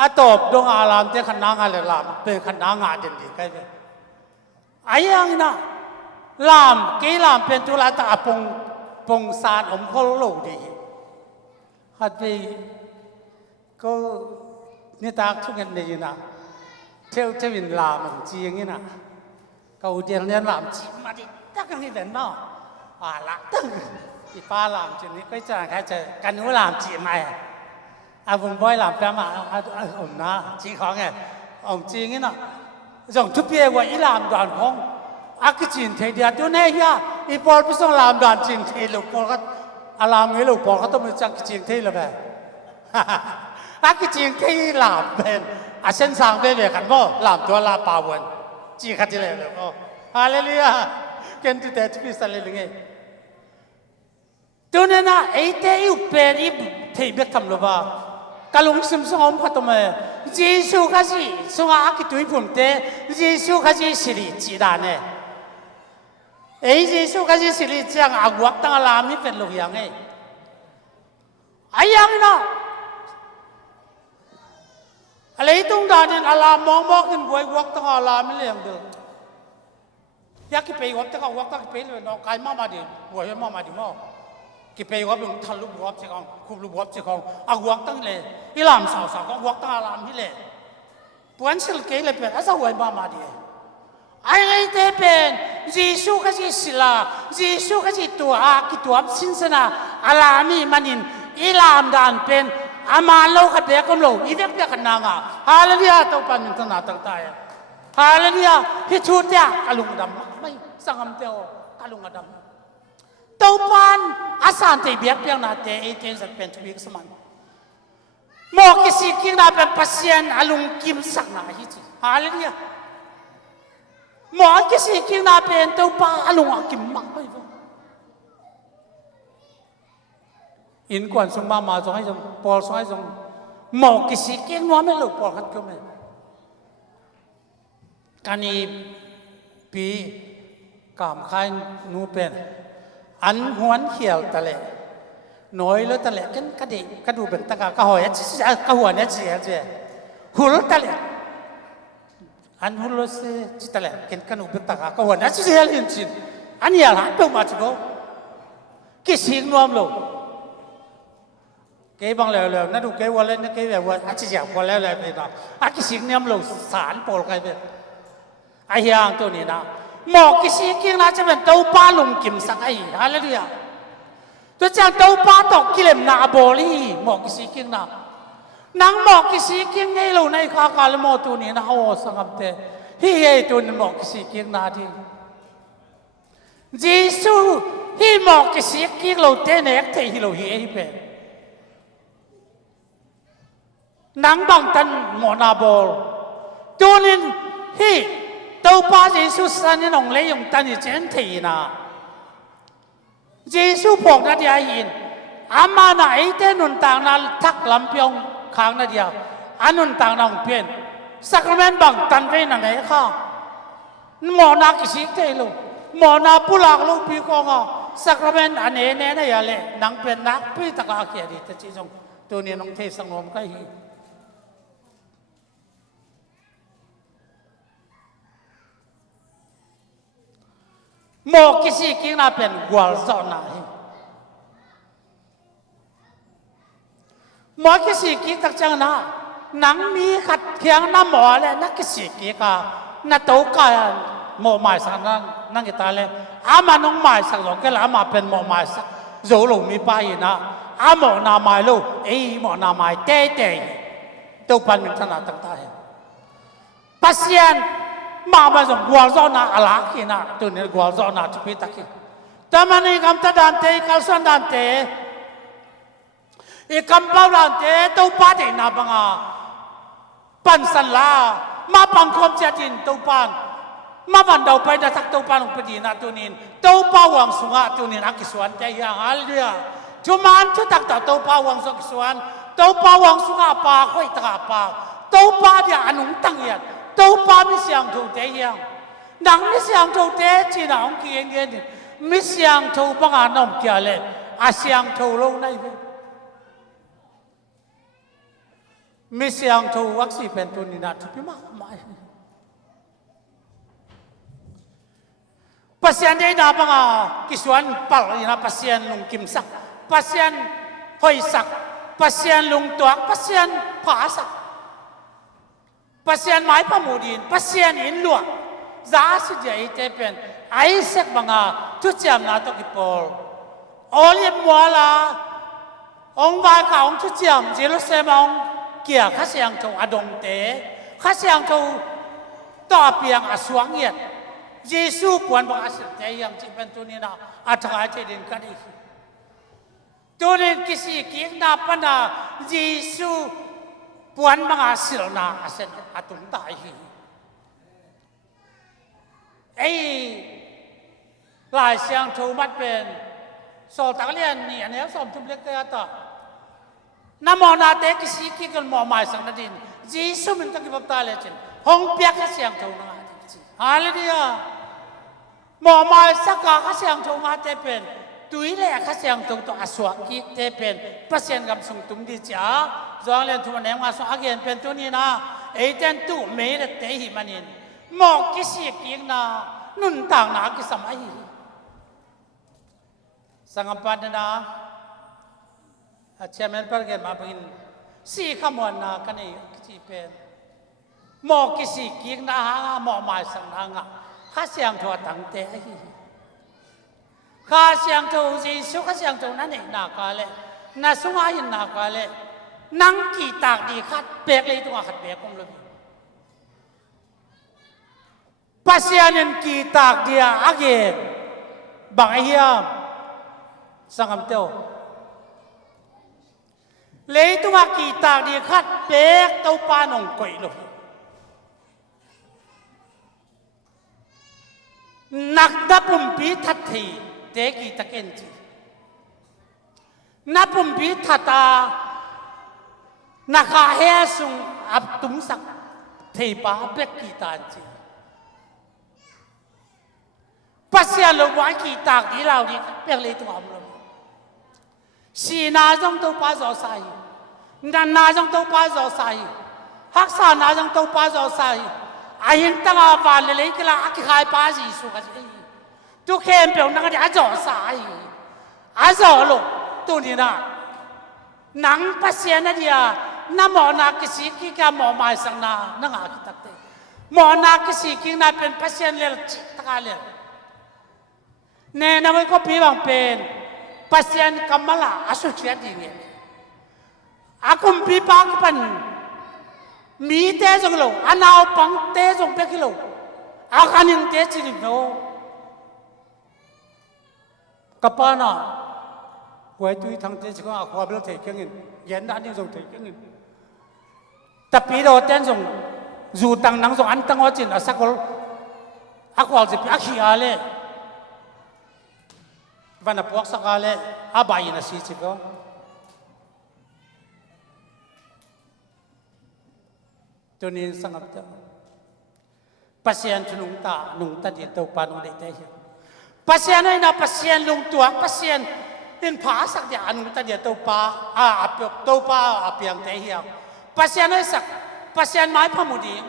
อาตบดวงอาลามที่ขันนางอะไรลามเป็นขันนางาเด่นดีไกลไอ้ยังนะลามกีลามเป็นตุลาตาปงซานอมเขาโลดีฮัดไปก็นี่ตาทุกเงินดีนะเที่ยววินลามจีอย่างนี้นะเขาเดียงเนี่ยลามจีมาดิตั้งกันที่เด่นเนาะละตั้งอีป้าลามจีนี้ก็จะใครจะกันนู้ลามจีมาผมบ่อยลามแปมาผมนะจีของไงผมจีอย่างนี้นะส่งทุบเปียว่าอีลามด่านของอากิจินเทียตัวเนี่ยยาอีปอลไปส่งลามด่านจีนเทียลูกปอลก็อารามงี้ลูกปอลก็ต้องมีจักจีนเทียเลยแบบอากิจินเทียลามเป็นอาเซนสังเบเบกันบ่ลามตัวลาปาวันจีขัดจีเลยโอ้ฮาเลลูยาเกินตุเตจุพิสัลเลลุงเอตัวนั้นนะไอ้เตยอุเปรีเทเบกทำโลบา กะลุงซึมสงมขตมเยซูข้าจีสงอาคิตุยผมเตเยซูข้าจีสิริจีดานเนเยซูข้าจีสิริจังอากวักตั้งลามิเป็นลูกยังอายังนะอะไรตรงด้านนี้อลามองขึ้นบวยวักตั้งลามิเลี้ยงเดิมอยากกิไปวักตั้งวักตั้งไปเลยน้องใครมาดิบวยมาดิมั่งกิไปวักเป็นทันลูกวักเจ้าของคุบลูกวักเจ้าของอากวักตั้งเลยอีหลามสาวก็วักตั้งลามิเลยปวนสิลเกย์เลยเป็นอาศัยมาดิไอ้เด็กเป็นเยซูข้าจีสิลาเยซูข้าจีตัวอาคิตัวสินสนาอาลามีมันอินอีลามดานเป็นอามาโลขัดเด็กคนโลอีเด็กเด็กกันนางฮาเลลูยาตัวปันมินตนาตั้งใจฮาเลลูยาพิชูเดียกะลุงดำไม่สังคมเดียวกะลุงดำตัวปันอาสานเตียบเปียงนาเตเอเจนสัตเป็นทวีกสมันโมกิสิกิงนาเป็นปัสยันอาลุงกิมสักนาฮิจิฮาเลลูยาหมอกิสิกินนาเป็นตัวป้าลุงอากิมมักไปบ่อินกวนสงมาสงให้สงปอลสงให้สงหมอกิสิกินนัวไม่ลูกปอลขัดก็ไม่การนี้ปีกามขายนูเป็นอันหวนเขียวตะเละน้อยแล้วตะเละกันกระดิกระดูเป็นตะกากระหอยกระหัวเนี่ยเสียหุ่นตะเละอันหุ่นเสียจิตเละกินกันอุปตะกากระหัวเนี่ยเสียลิ้นจินอันนี้อะไรตัวมาจุกกิสิงนวมลูกเก็บบางแล้วนั่นดูเก็บวันเล่นนั่นเก็บแบบว่าอาชีพวันแล้วอะไรไปต่ออาชีพเนี่ยมันลูกสารปอลใครเป็นไอ้ยังตัวนี้นะหมอกกิสิกิงน่าจะเป็นตัวป้าลุงกิมสักไอ้ฮาเลลูยาตัวจังตัวป้าตกกิเลมนาโบลีหมอกกิสิกิงนะนังหมอกกิสิกิงไงลูกในข้ากาลโมตัวนี้นะโอ้สังคมเตฮีเฮตัวนี้หมอกกิสิกิงนาดีเยซูฮีหมอกกิสิกิงลูกเตเนกเทฮีลูกฮีเอเป็นนังบังตันหมอนาโบลตัวนี้ฮีตัวป้าเยซูสันนี่น้องเลี้ยงตันยี่เจนทีนะเยซูบอกนั่นเดียหินอามาหน้าไอเต้นุนต่างนั้นทักลำเปียงข้างนั่นเดียวอันนุนต่างน้องเปลี่ยนสักเมนบังตันไปนั่นไงข้าหมอนากิสิเตลูหมอนาปุลักลูปีกองสักเมนอันเน่เนี่ยนี่ยาเล่นังเป็นนักพิตกาเกียดิแต่จีจงตัวนี้น้องเทสังรมก็ฮีหมอกิสิกิงน่าเป็นกวลซอนนาหมอกิสิกิตักจังนะนังมีขัดเคียงน้ำหมอเลยนักกิสิกิกาน้าโตกายหมอหมายสักนั่งกิตาเลยอามาน้องหมายสักหลงก็แล้วมาเป็นหมอหมายสักโจลูมีไปนะอาหมอนาหมายลูกหมอนาหมายเต้ตัวปันมินธนาตั้งใจปัสยันมาบ้านส่งกัวซอนาอลากินะตัวนี้กัวซอนาจุพิตากิแต่มันอีกคำตัดดันเตกัลสันดันเตอีกคำเปล่าดันเตตัวป้าเดนาบังอาปันสันลามาปังคมเจดินตัวปันมาบันดาวไปดักตัวปันอุปดีนาตัวนี้ตัวป้าวังสุงะตัวนี้นักกิสวนใจยังฮัลเลียจุมันชุดตักตัวป้าวังสุงกิสวนตัวป้าวังสุงะปาค่อยตาปาตัวป้าเดียอนุตั้งยันตัวป้าไม่เสียงถูกเตียงนังไม่เสียงถูกเตะจีน่าองค์เกียงเงี้ยไม่เสียงถูกบังอาน้องเกียร์เลยอาเสียงถูกลงในไม่เสียงถูกวัคซีนเป็นตัวนี้นะทุกปีมากมายpasien dia ina banga kisuan pal ina pasien lung kimsak pasien hoisak pasien lung tuak pasien pasak pasien mai pamudin pasien in lua za si dia ite pen aisak banga tu jam na to kipol olim wala ong ba ka ong tu jam jerusalem ong kia khasiang to adong te khasiang to to piang aswang yetเยซูปวนบังอาศัยใจยังที่เป็นตัวนี้นะอัฐาเจดินกันอีกตัวนี้กิสิกินาปนาเยซูปวนบังอาศัยนะอาศัยอัตุนตายหลายเสียงถูกมัดเป็นสอบตักเรียนนี่อันนี้สอบทุบเล็กเตะต่อ na mo na te kisi ki kan mo mai sang na din Jesus min ta ki bap ta le chin hong pia ka siang tho na hallelujah mo mai saka ka siang tho nga te pen tui le ka siang tho to aswa ki te pen pasien gam sung tum di cha zong len thu ne nga so again pen tu ni na e ten tu me le te hi manin mo kisi ki na nun tang na ki samai sangapan na chairman par ke ma pin si khamon na kani chi pen mo kisi ki na ha mo mai sang na nga kha siang tho tang te hi kha siang tho ji su kha siang tho na ne na ka le na su nga yin na ka le nang ki tak di khat pek le tu khat pek kom lo pasianen ki tak dia again bang hiam sangam teo lấy tung a kỳ tạc đi khát bé tàu pa nồng quậy rồi nặc đáp bùm bí thật thì tế kỳ tạc en chi nắp bùm bí thật à nặc hà he sung áp tung sắc thì bà bé kỳ tạc chi bác sĩ lâu quái kỳ tạc đi lao đi bé lấy tung áp rồi si na trong tàu pa gió sai na trong tàu pa gió sai hắc sa na trong tàu pa gió sai ahin tăng à và lấy cái là cái hai pa gì số cái gì tu khen biểu năng cái gió sai gió luôn tu đi na nắng pa sen na dia na mò na cái gì cái mò mai sang na ngã cái tắc thế mò na cái gì cái na pen pa sen le tắc le nè na mới có pi bằng pen pasien kamala asociat dinge akum pi pang pan mi te jong lo anao pang te jong pe kilo akanin te chi no kapana quay tui thằng te chi ko akwa bel te kengin yen da ni jong te kengin tapi do ten jong zu tang nang jong an tang wa chin asakol akwal je pi akhi ale vana puak sakale abai na si chiko tunin sangap ta pasien nung ta di to pa nung dei te pasien na pasien lung tua pasien tin pha sak dia anung ta di to pa apyok to pa apyang te hiam pasien sak pasien mai phamudi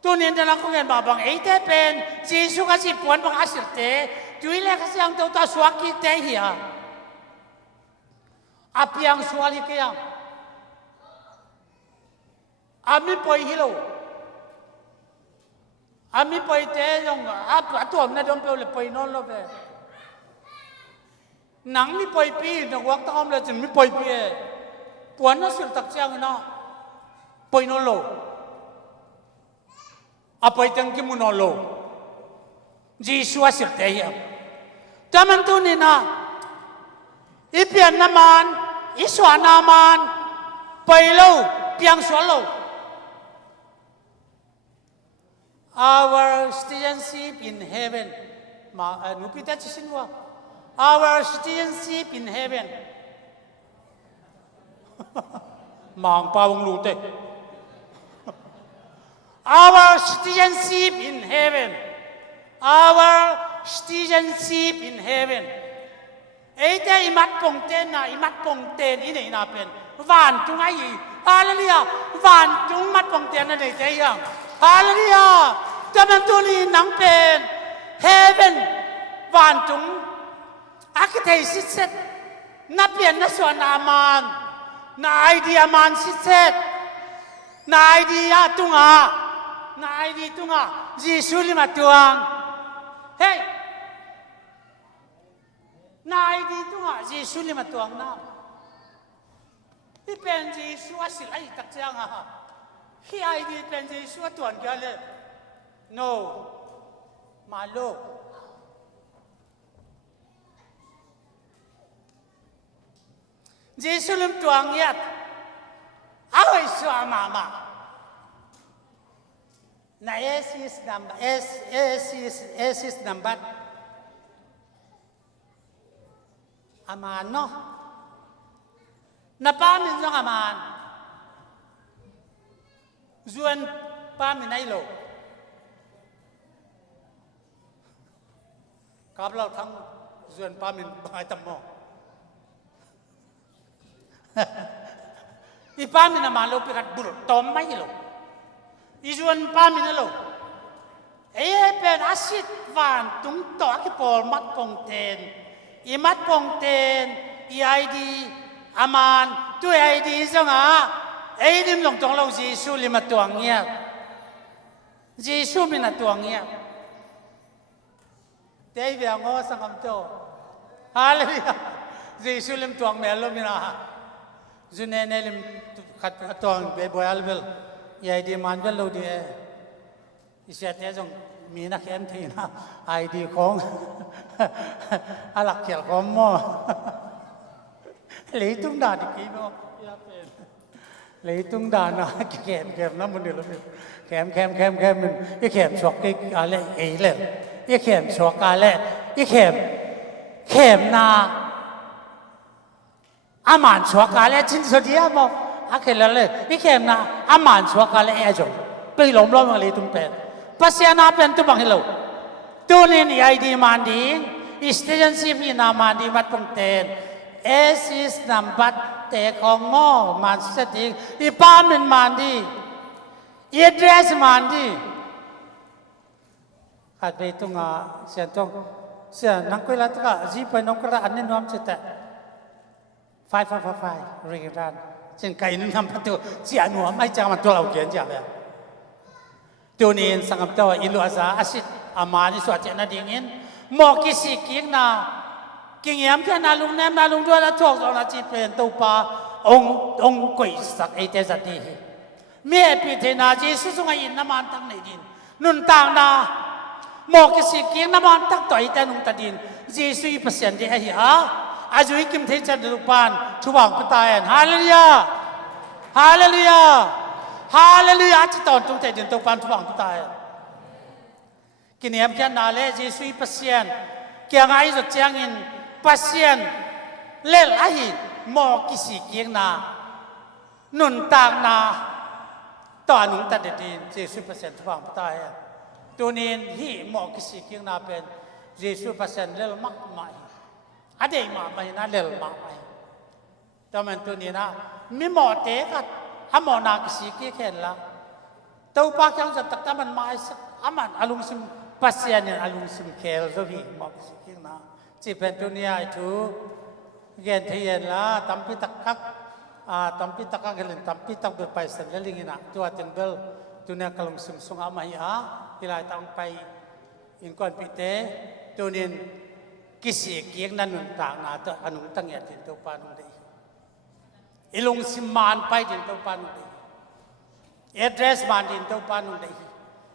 tunin dana ko ngen ba bang ei te pen jisu ka si puan bang asir te tui le kasi ang tau ta suaki te hiya api ang suali kaya ami poi hilo ami poi te yung atu am na dom pe le poi non lo pe nang mi poi pi na wak ta om le chen mi poi pi e puan na sil tak chiang na poi non lo apai tang ki mu non lo jisu asir te hiya Taman tu ni na ipian naman iswa naman paylo piang swallow our citizenship in heaven nupita chisinwa our citizenship in heaven mang pawang lute our citizenship in heaven our citizenship in heaven. Ete imat pongten na imat pongten ini na pen. Van tung ai hallelujah. Van tung mat pongten na dei te yang. Hallelujah. Taman tu ni nang pen heaven van tung akitei sit set na pian na so na man na idea man sit set na idea tunga Jisu li matuang hey nai di tu nga Jisu lima tuang na ipen Jisu asil ai tak chiang ha hi ai di pen Jisu tuan kya le no malo Jisu lim tuang yat awai swa mama na esis number amano na pa min zong aman zuan pa min ai lo kap lao thang zuan pa min bai tam mo i pa min na ma lo pe kat bur tom mai lo i zuan pa min lo e pen asit van tung to ki pol mat pong ten i mat pong ten i id aman tu id zong a e dim long tong lo Jesu li ma tuang nya Jesu min na tuang nya Đây về ngõ sang âm châu, Hallelujah. Giêsu lim tuang mẹ lo mina, June ne lim khát tuang về bồi albel, vậy đi man về lâu đi, iset thế giống mina khem thì na, ai đi con, alak kẹl con mo, lấy tung đàn đi kí mo, lấy tung đàn na kẹm lắm mình được lắm, kẹm mình cái kẹm chọc cáiอะไรấyเลยอีเข็มชัวกาเล่อีเข็มนาอามันชัวกาเล่จินสุดที่อ่ะบอกอาเข็มเลยอีเข็มนาอามันชัวกาเล่ไอ้จงไปล้มมาเลยตุ้มเป็นภาษาหน้าเป็นตุ้มบังเฮโลตัวนี้ไอดีมันดีอิสเตชันซีพีนามันดีมัดปุ่งเตนเอซิสนัมบัตเตของงอมันสติอีป้ามันมันดีอีเดรสมันดีขาดไปตรงเสียตรงเสียนักกุยลัตก็จีไปน้องกระอันนี้น้อมจิตแต่ไฟเรียรันเช่นไก่นึงทำประตูเสียหนัวไม่จังมันตัวเราเขียนจับเลยตัวนี้สังคมตัวอิลุอาซาอาศิตอามานิสวดเจนดิ่งอินหมอกิสิกิงนากิงยามแค่นาลุงแนมนาลุงด้วยแล้วทวกสองนาจีเป็นตัวปลาองกุยสักไอเตสัตดีเมียพิเทนาจีสุสุงอินน้ำมันตั้งในดินนุนต่างนาหมอกสิกิงน้ำมันตักต่อยแต่นุ่งตาดินเยซูอีเปอร์เซ็นต์ที่ไอ้ฮะอาจุยกิมเทจันดุปานทุบังปตายันฮาเลลูยาฮาเลลูยาฮาเลลูยาจิตตอนตุ้งแต่ดินตุปานทุบังปตายันกินเยี่ยมแค่นาเลเยซูอีเปอร์เซ็นต์เกี่ยงไอ้จุดเจียงอินเปอร์เซ็นต์เล่ไอ้หมอกสิกิงนานุ่นต่างนาต่อนุ่งตาดินเยซูเปอร์เซ็นต์ทุบังปตายันตัวนี้ที่หมอกสิกิงนาเป็นเยซูเปอร์เซ็นต์เล่มากมายอดีตมาไม่น่าเล่มากมายแต่มันตัวนี้นะมีหมอเตะกันถ้าหมอนาสิกิเห็นละตัวปากยังจะตักแต่มันไม่สักอามันอารมณ์สิมเปอร์เซ็นต์เนี่ยอารมณ์สิมเคลจะพี่หมอกสิกิงนาจีเป็นตัวนี้ไอ้ทูเงินที่เห็นละตั้มพิตักกักตั้มพิตักกักเห็นตั้มพิตักเบิดไปเสร็จแล้วลิงนะตัวเต็งเบลตัวนี้กำลังสิมส่งอามาอีที่ลายตั้งไปอินก่อนพิเตตัวนี้กิสิเกียงนั้นนุ่นต่างนาตัวอนุตั้งยันตัวปานุเดีอิลงสิมานไปดินตัวปานุเดีเอเดรสมาดินตัวปานุเดี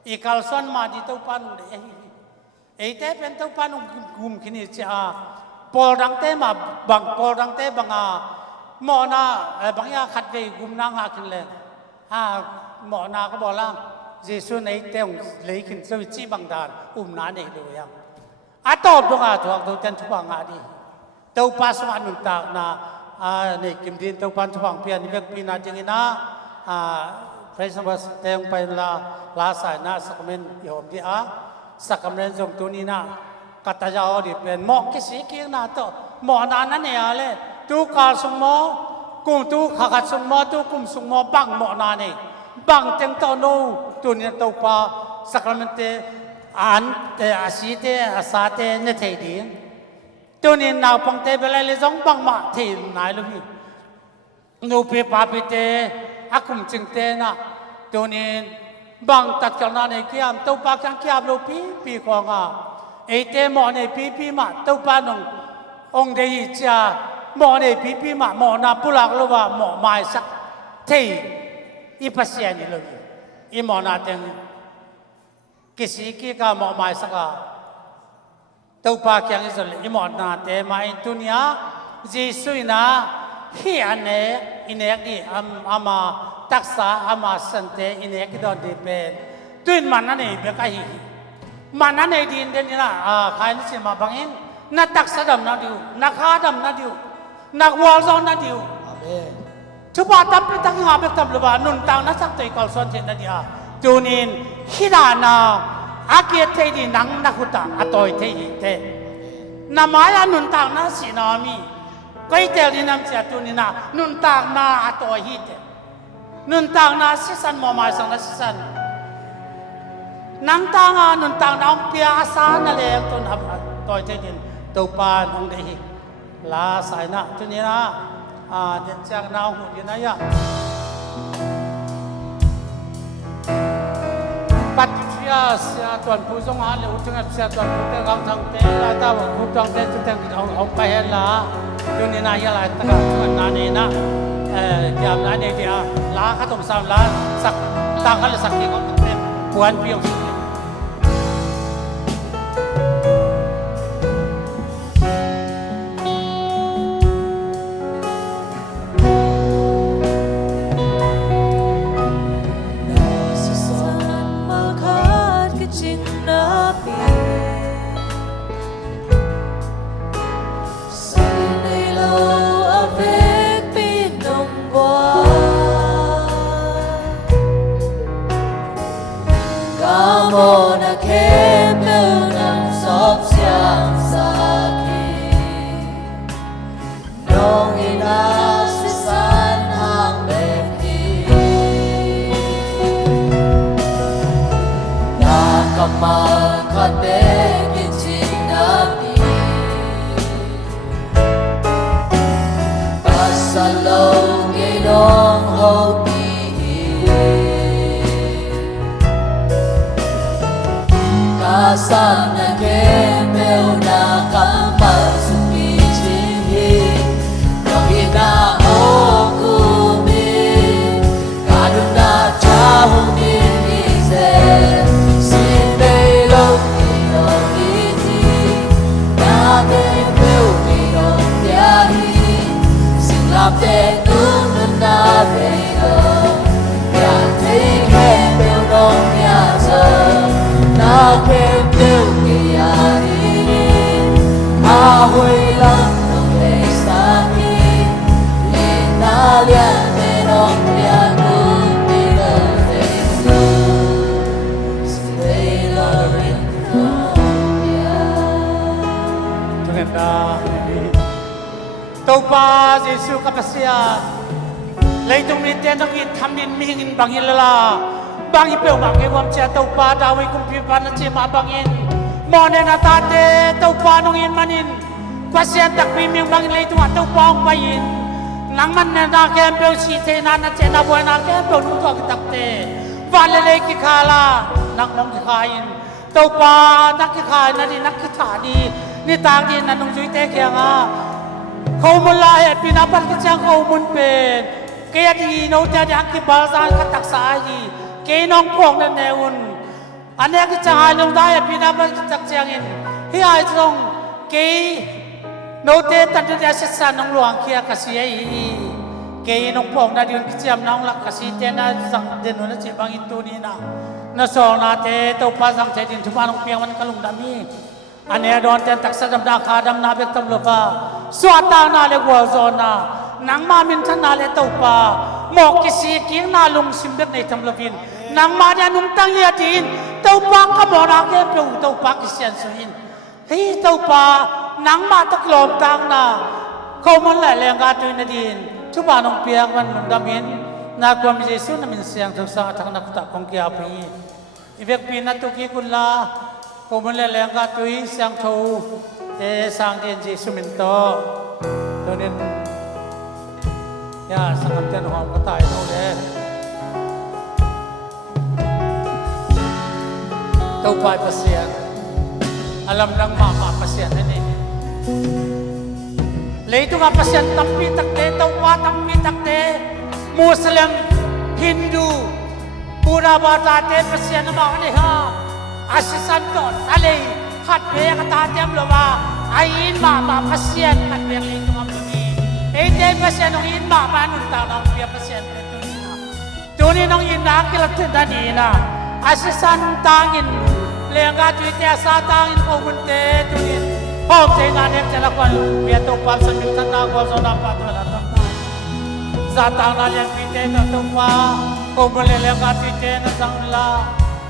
อีคัลซอนมาดินตัวปานุเดีไอเต้เป็นตัวปานุกุมขินีจ้าปอลดังเต้มาบังปอลดังเต้บังหมอนาบางอย่างขัดไปกุมนางหาขึ้นเลยหมอนาก็บอกล่างเยซูในเต้งเลยขึ้นสวิตชีบังดานนาในดูยังตอบตรงถูกตัวเต็นทุกงาดีตัวปัสสาวะนุ่นตากนาในกิมดินตัวปันทุกเพียรนิเวศปีนาจริงนะพระสมบัติเต็งไปลาสายนาสักเมนยอมดีสักเมนจงตัวนี้นะกัตยาดีเป็นหมอกกิสิกิงนาตัวหมอนานั่นเนี่ยเลยตัวกาสมมอกุมตัวขัดสมมอตัวกุมสมมอบังหมอนาเนี่ยบังเต็งตัวโนตัวนี้ตัวปาสักเมนเตอันเตอาศีเตอาสาเตเนเทดีตัวนี้นาวปังเตเปลายเลยจงบังมาที่ไหนลูกพี่นูเปปาปิเตอากุมจิงเตนะตัวนี้บังตัดกันนั่นเองกี่ยมตัวปากยังกี่ยมลูกพี่ของไอเตหมอในพี่มาตัวปาหนุ่งองเดียจ้าหมอในพี่มาหมอนาปุลักลูกว่าหมอไม้สักที่อีพัศยานี่ลูกอีหมอนาเต็งกิสิกิกาหมอไม้สักตัวปากยังอิสระอีหมอนาเตมาอินตุนียเยซูนะฮีอันเนอินเอกนี่อามาตักษาอามาสันเตอินเอกดอนดีเป็นตุนมันนั่นเองเบกไอมันนั่นเองดินเดนี่นะใครนี่สิมาบังอินนักตักษาดำนั่นดิวนักฆ่าดำนั่นดิวนักวอลซอนนั่นดิว ชุบาตัมปิตังหาเบกตัมลบานุนตังนัสักตัวกอลซอนเทนนัดีอาจูนินฮิดานาอาเกียเทดีนังนักหุตาอตอยเทยิเตนามายานุนตังนัสินามีก็อีเตลินัมเสียจูนินานุนตังนาอตอยฮิเตนุนตังนาสิสันมอมาสังนัสิสันนังตังอานุนตังนาองเปียอาสานาเลงตุนหับตอยเทดินตัวปานองเดฮิลาสายนะจูนินาเดินจากนาวหุ่นยันนะยะปัจจัยเสียตอนผู้ทรงหาเลยอุจจาระเสียตอนผู้แต่งทางเตะลายตาว่าผู้ต้องเตะจุดแต่งเอาไปเห็นละดูนี่นายอะไรตั้งแต่ช่วงนั้นนี่นะยามนั้นเนี่ยลาข้าต้องสามล้านสักตั้งกันเลยสักกี่คนเต็มปวนเปียวสิSana ke meuna kampar suki cihi Nohina okumi Kaduna jauh dirize Simbe loki iti Nage meu minong biahi Silap te tunun na beyo Yati ke meunong biasa Nage meu kiari Ahoy lang ng bestaki Linalian merong biagun Bilang Jesus Spela rin Ronya Tungenda Taupa Yesu kapasya Leitung nitian ng ithamin mihingin bangilala Bangi peu bangi wam cia tau pa dawi kumpi pana cia ma bangin mone na tate tau pa nongin manin kwasian tak piming bangin lei tu tau pa ong payin nang man na kem peu si te na cia na boy na kem peu nu to tak te vale le ki khala nak nong ki khain tau pa nak ki khai na di nak ki tha di ni tang di na nong jui te kya nga khâu mun la he pinapat ki chang khâu mun pen kaya di no ta di ki bal sa ka tak sa hi kay nong pong na neun ane ki chang nong dai pinapat ki tak changin hi ai chong kay no te tan de sa nong luang kia kasi ai kay nong pong na diun ki cham nong lak kasi te na sang den no na chi bang itu ni na so na te to pa sang te din thuma nong piang man kalung dami ane don ten tak sa dam da kha dam na bek tam lo pa swata na le gwa zona nang ma min than na le to pa mo kisi king na lung simbek nei tham lovin nang ma da nung tang ya tin to pa ka mo na ke pe to pa kisian suin hei to pa nang ma tak lom tang na ko mon la leng ga tu na din chu ba nong piak man nung damin na kwam Jesu na min siang thang sa thang na ta kong kya pi ivek pi na tu ki kun la ko mon la leng ga tu siang tho te sang den Jesu min to to nin ya sangat ten hom ka tai no le tau pai pasien alam lang mama pasien ani leitu nga pasien tampi tak le tau pa tampi tak te Muslim Hindu pura bata te pasien ma ni ha asisan ton ale khat be ka ta tem lo ba ain mama pasien khat be leitu nga Ete pasien nong in ma manun ta nong pia pasien tuni nong in na kilat tani na asisan tangin lenga tuite sa tangin ko gunte tuni hom te na nem tela kwan pia to pam san min tan na ko so na pa to la tam zatang na lian pite na tupa ko boleh ka pite na sangla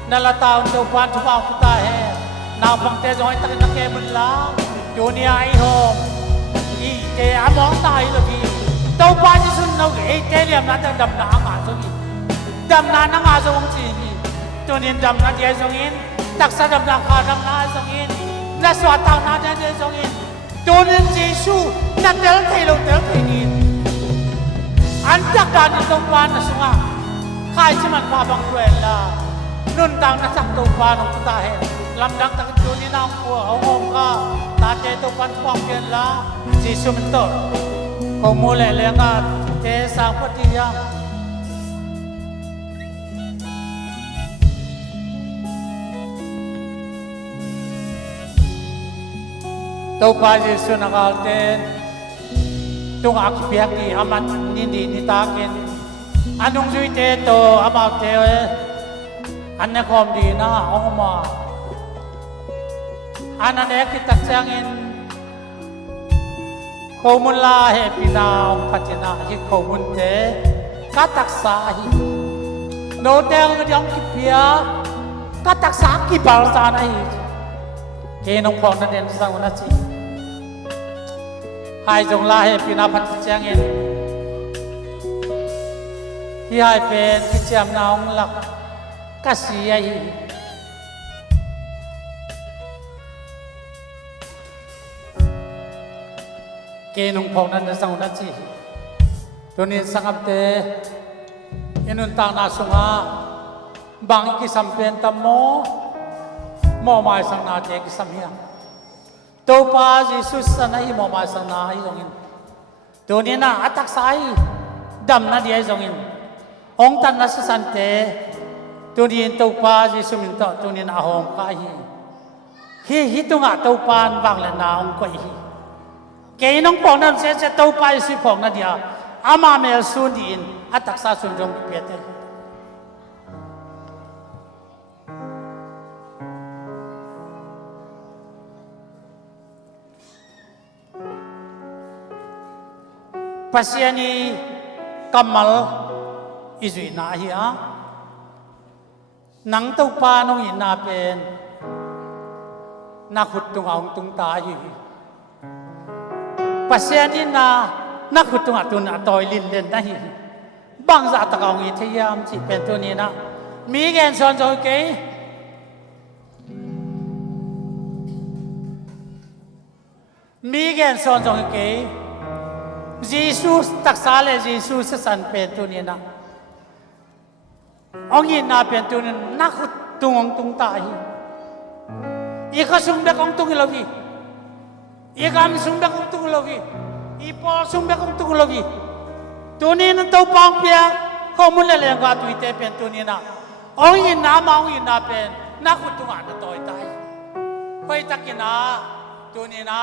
na lataw tupa tupa kita he na pang te join tak na ke bella dunia ai hom i te among tai lo ki tupa ji sun no e te liam na dam na nga so ki dam na nga so wong chi ni tunin dam na dia songin tak sa dam na ka dam na songin na swa tang na dia songin tunin Jesu na tel thei lo tel thei ni an tak dan tupa na sunga khai chi man pa bang tuen la nun tang na sak tupa no ta he lam dak tak tunin na ko ong ka ta te tupa kwang ken la Jesu man to ko mo le le nga te sang pati ya tau pa Jesu nakalten tung akipiak di aman nindi nitakin anong suite to amaw te anne kom di na ongma anane kitak sangin komun la he pinaw patina hi komun te katak sahi no teng ngyang kipia katak sa ki bal sa na hi ke nong phong na den sa na chi hai jong la he pina phat chang en hi hai pen ki cham naung lak ka si ai ke nong phong na sa na chi to ni sangap te enun ta na sunga bang ki sampen tammo mo mai sang na te ki samhiang to pa Jesus sanai mo mai sang na hi jongin to ni na atak sai dam na dia jongin ong tan na san te to ni to pa Jesus min to ni na hong ka hi tu nga to pan bang le na ong ko hi ke nong pong na se to pa si pong na dia ama mel sun din atak sa sun jong pi te pasiani kamal izui na hiya nang tau pa nong ina pen na khut tung aung tung ta hi pasiani na khut tung atun atoi lin len na hi bang za ta kaung i thayam chi pen to ni na mi gen son jo ke mi gen son jo ke Jesus taksa le Jesus sa san Pedro ni na ong yin na Pedro ni na khut tung tung ta hi i ka sum be kong tung lo gi i kam sum be kong tung lo gi i po sum be kong tung lo gi tu ni na to pang pia ko mun le le ga tu te Pedro ni na ong yin na ma ong yin na pen na khut tung an toi tai hoi takina tu ni na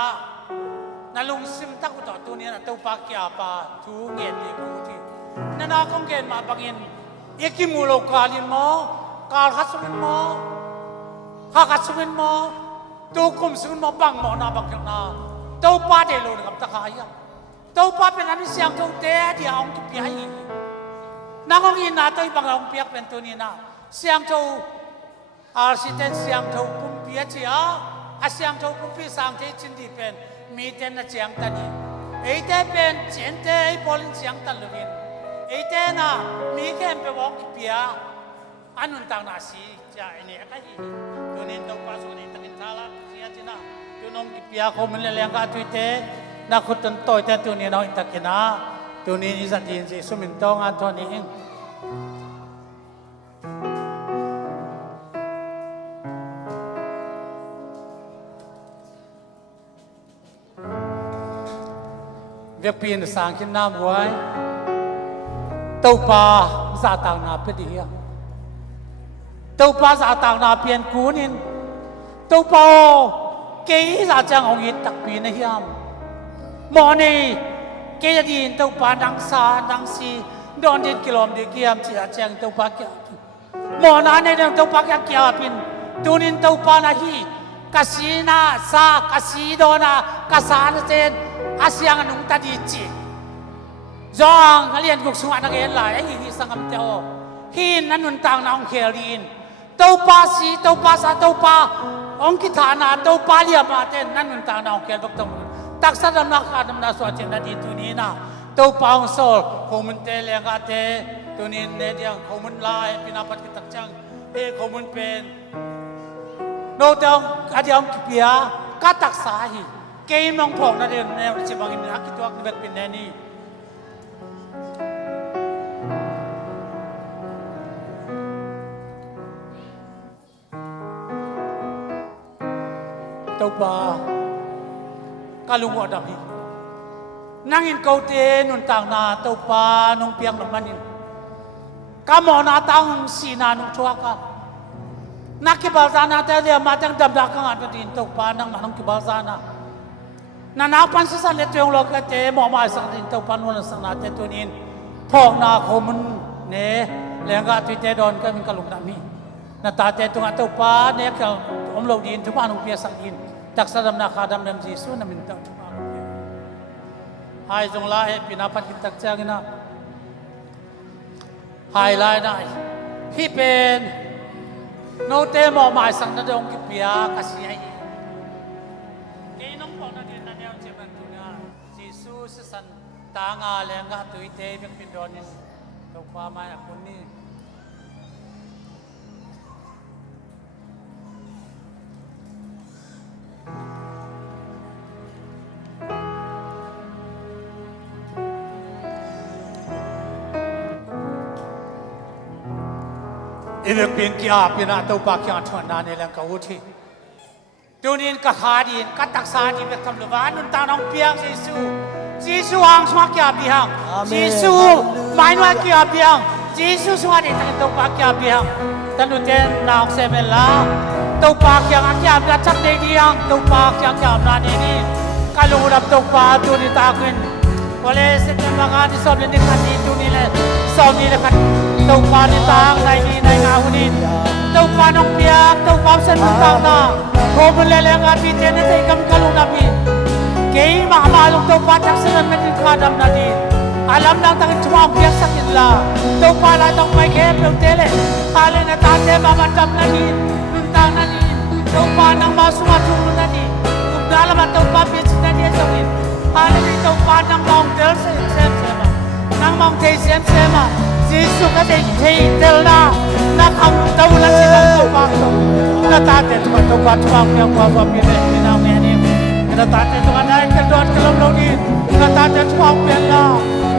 na lung sim tak uto tu ni na to pa kya pa thu ngen ni ku thi na na kong gen ma bangin ikimulo kalin mo kal khasumin mo ha khasumin mo tu kum sun mo bang mo na bang na to pa de lo ngam ta khaya to pa pen an siang to te di ong ki pi ai na kong yin na to bang ong piak pen tu ni na siang to arsitent siang to pum pi chi a siang to pum pi sang te chin di pen mi ten na chiang tani ei te pen chen te ei polin chiang tan lovin ei te na mi kem pe wok pia anun tang na si cha ene ka hi to nin to pa so ni takin sala sia china to nong ki pia ko mun le nga tu te na khutun toy te tu ni no takina tu ni ni zat din si sumin to nga to ni ing việc pin sang khi nam huai tàu pa giả tàng na pe dia tàu pa giả tàng na pian kunin tàu pa ke giả chang ong it tak pi na hiam mo ni ke din tàu pa dang sa dang si don din kilom de kiam chi chang tàu pa kya mo na ne dang tàu pa kya pin tunin tàu pa na hi kasina sa kasidona kasana ten asyang nung tadi chi จองเรียนกุกสวรรค์นักเรียนหลายฮีสังคมเจ้าฮีนั้นนุนต่างน้องเคลีนเต้าป้าสีเต้าป้าซาเต้าป้าองคิธานาเต้าป้าเลียมาเต้นนั้นนุนต่างน้องเคลบักตงตักษะดำนักอาดำนาสวดเจนดีตุนีนะเต้าป้าองโซลโคมุนเตเลงอาเตตุนีเนเดียงโคมุนลายพินาปัดกิตักจังโคมุนเป็นโนเตองอาเดียงกิปิยากัตักษาฮีเกมน้องพองนั่นเองในวันที่บางอินนักกิจวัตรนี่แบบเป็นแน่นี่เต้าป้ากาลุงวัดดำฮีนั่งอินเกาเตนุนต่างนาเต้าป้านงเปียงน้ำมันอินกามอนาตังสีนานุชัวกานักกิบาลซานาเตเดียมาจังดำดักขังอันดินเต้าป้านั่งนั่งกิบาลซานานานาปันสิสันเลตยงโลกเตมอมาสังดินเต้าป้านวันสังนาเตตุนินพองนาโคมุนเนเลงกาตุเตดอนก็มีกาลุงดำฮีนาตาเตตุงอันเต้าป้าเนี่ยก็อมโลดินทุกบ้านองเปียสังดินตักษะดำนาคาดำนำจีสุนมินตังทุกบ้านหายจงลาพินาพันกิตักเจ้ากินะหายลายได้พี่เป็นโนเตมอมาสังนาดงกิปิยากสิยายเกน้องปองนาเดียนนาเดียวเจ็บันตุนาจีสุสันตางาเลงกาตุยเตเบกปินดอนินตกปามาคนนี้เรื่องเป็นกี่อาเป็นอะไรตัวปากกี่อันชวนนานในเรื่องเขาที่ตัวนี้ก็หาดีนก็ตักษาดีแบบทำลูกบ้านนุ่นตาน้องเปียงจีซูหางสมักกี่อาเปียงจีซูไม่นว่ากี่อาเปียงจีซูสวัสดีทั้งตัวปากกี่อาเปียงแต่นุ่นเจนนางเซเมล่าตัวปากกี่อาเปียงจักเดียงตัวปากกี่อาเปียงนานนี้ก็ลงรับตัวปากตัวนี้ตาขึ้นพอเลยเสร็จแล้วงานที่สอบเรียนขันนี้ตัวนี้เลยสอบนี้เลยขันตัวปากนี่ตางในนี้ในงานวันนี้ตัวปากน้องเปียกตัวปากเส้นต่างนะโคบุเลเลงานพิจารณาที่กำกลุงนับมีเกี่ยมาลงตัวปากจักเส้นมันเป็นขาดำนาดีอาลัมนังตั้งชั่วเปียกสักนิดละตัวปากเราต้องไม่แค่เปล่าเตะฮาเลนตาเตมามันจำนาดีนุ่นตางนาดีตัวปากนังมาสุมาจุลุนาดีกุบดาลมาตัวปากเปียกนาดีสมิธฮาเลนตัวปากนังมองเดินเซมนังมองเทเซมมาจีสุก็ได้เทเดลนานักเอาตัวละสิบตัวปากตัวตาเตตัวปากตัวปากยังว่าว่ามีอะไรนาเมียนี่ตาเตตัวนั้นก็โดนกลุ่มเราดีตาเตตัวปากเปลี่ยนละ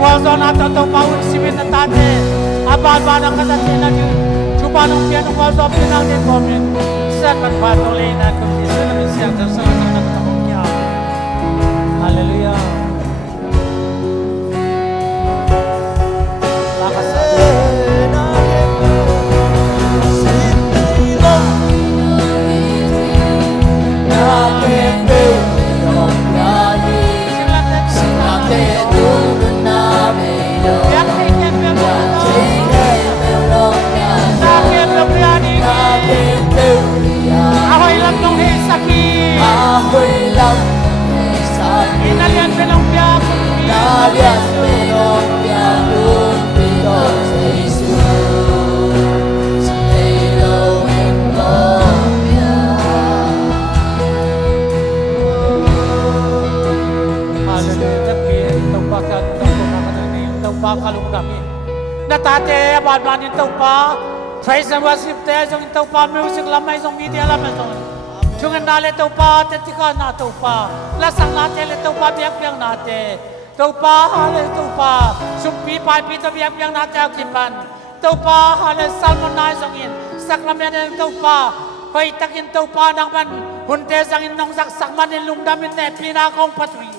ว่าจนตัวปากสิบินตาเตอาบานบานังก็จะเทนั่นอยู่ชุบานุเปียนว่าจบเป็นนั่งเด็กคนนึงสักวันพาตัวเลยนะคุณที่สุดมีเสียงจะสั่งนักทำกิจฮาเลลูยาkalung kami. Natate abad manin tau pa praise and worship te jong tau pa music lamai jong media lamai jong. Jungan dale tau pa tetika na tau pa. La sang na te le tau pa biak biang na te. Tau pa hale tau pa sumpi pai pi to biak biang na te akipan. Tau pa hale salmon na jong in. Sak lamai den tau pa. Hoi takin tau pa nang ban hunte jang in nong sak manin lungdamin ne pina kong patri.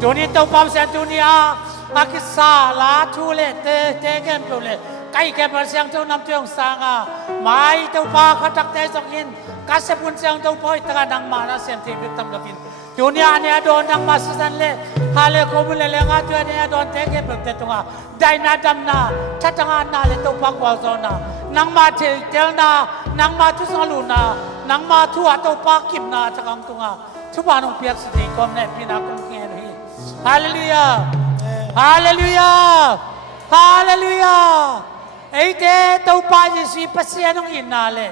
Joni tau pa sa dunia Akisa la chule te kem pule kai kem par siang tu nam tuang sanga mai tu pa khatak te sokin kasepun siang tu poi tanga nang mana sem te bitam lakin dunia ne adon nang masisan le hale ko bule le nga tu ne adon te kem te tunga dai na dam na chatanga na le tu pa kwa zona nang ma te tel na nang ma tu salu na nang ma tu tu pa kim na chakang tunga tu ba nong piak sidi kom ne pina kom ken hi hallelujah 哈利路亚，哈利路亚。ไอ้เจ้าป้าจะสีปัสยาน้องอินนาเลย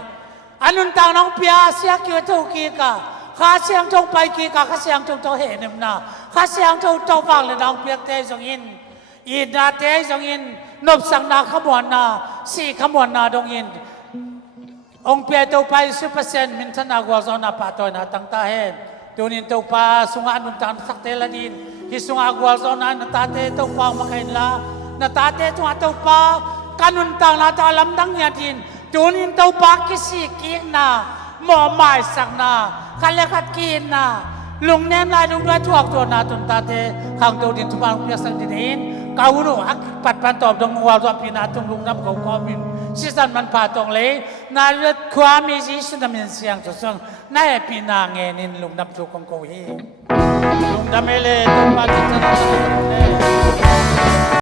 อันนั้นต่างน้องเปียเสียกิวเจ้ากีกาข้าเสียงจงไปกีกาข้าเสียงจงเจ้าเห็นนะข้าเสียงจงเจ้าฟังเลยน้องเปียเตจงอินอินนาเตจงอินนบสังนาขมวนนาสีขมวนนาดงอินองเปียเจ้าไป10%มินทนากวาซอนาปาตอยนาตั้งตาเห็นตัวนี้เจ้าป้าสุงานุนตันสักเตลัดินฮิสุงากวาซอนานาตาเตเจ้าป้ามาเห็นละนาตาเตจงเจ้าป้าkanun tang na ta lam dang ya din tunin tau pa kisi kin na mo mai sang na kalekat kin na lung nem lai lung doi thuak to na tun ta te khang to din tu ba pya sang din in kauno ak pat pan top dong wa zo pi na tung lung nam ko ko min si san man pa tong le na lut khwa mi ji sin da min siang to song na e pi na nge nin lung nam tu kong ko hi lung da mele tu pa ti san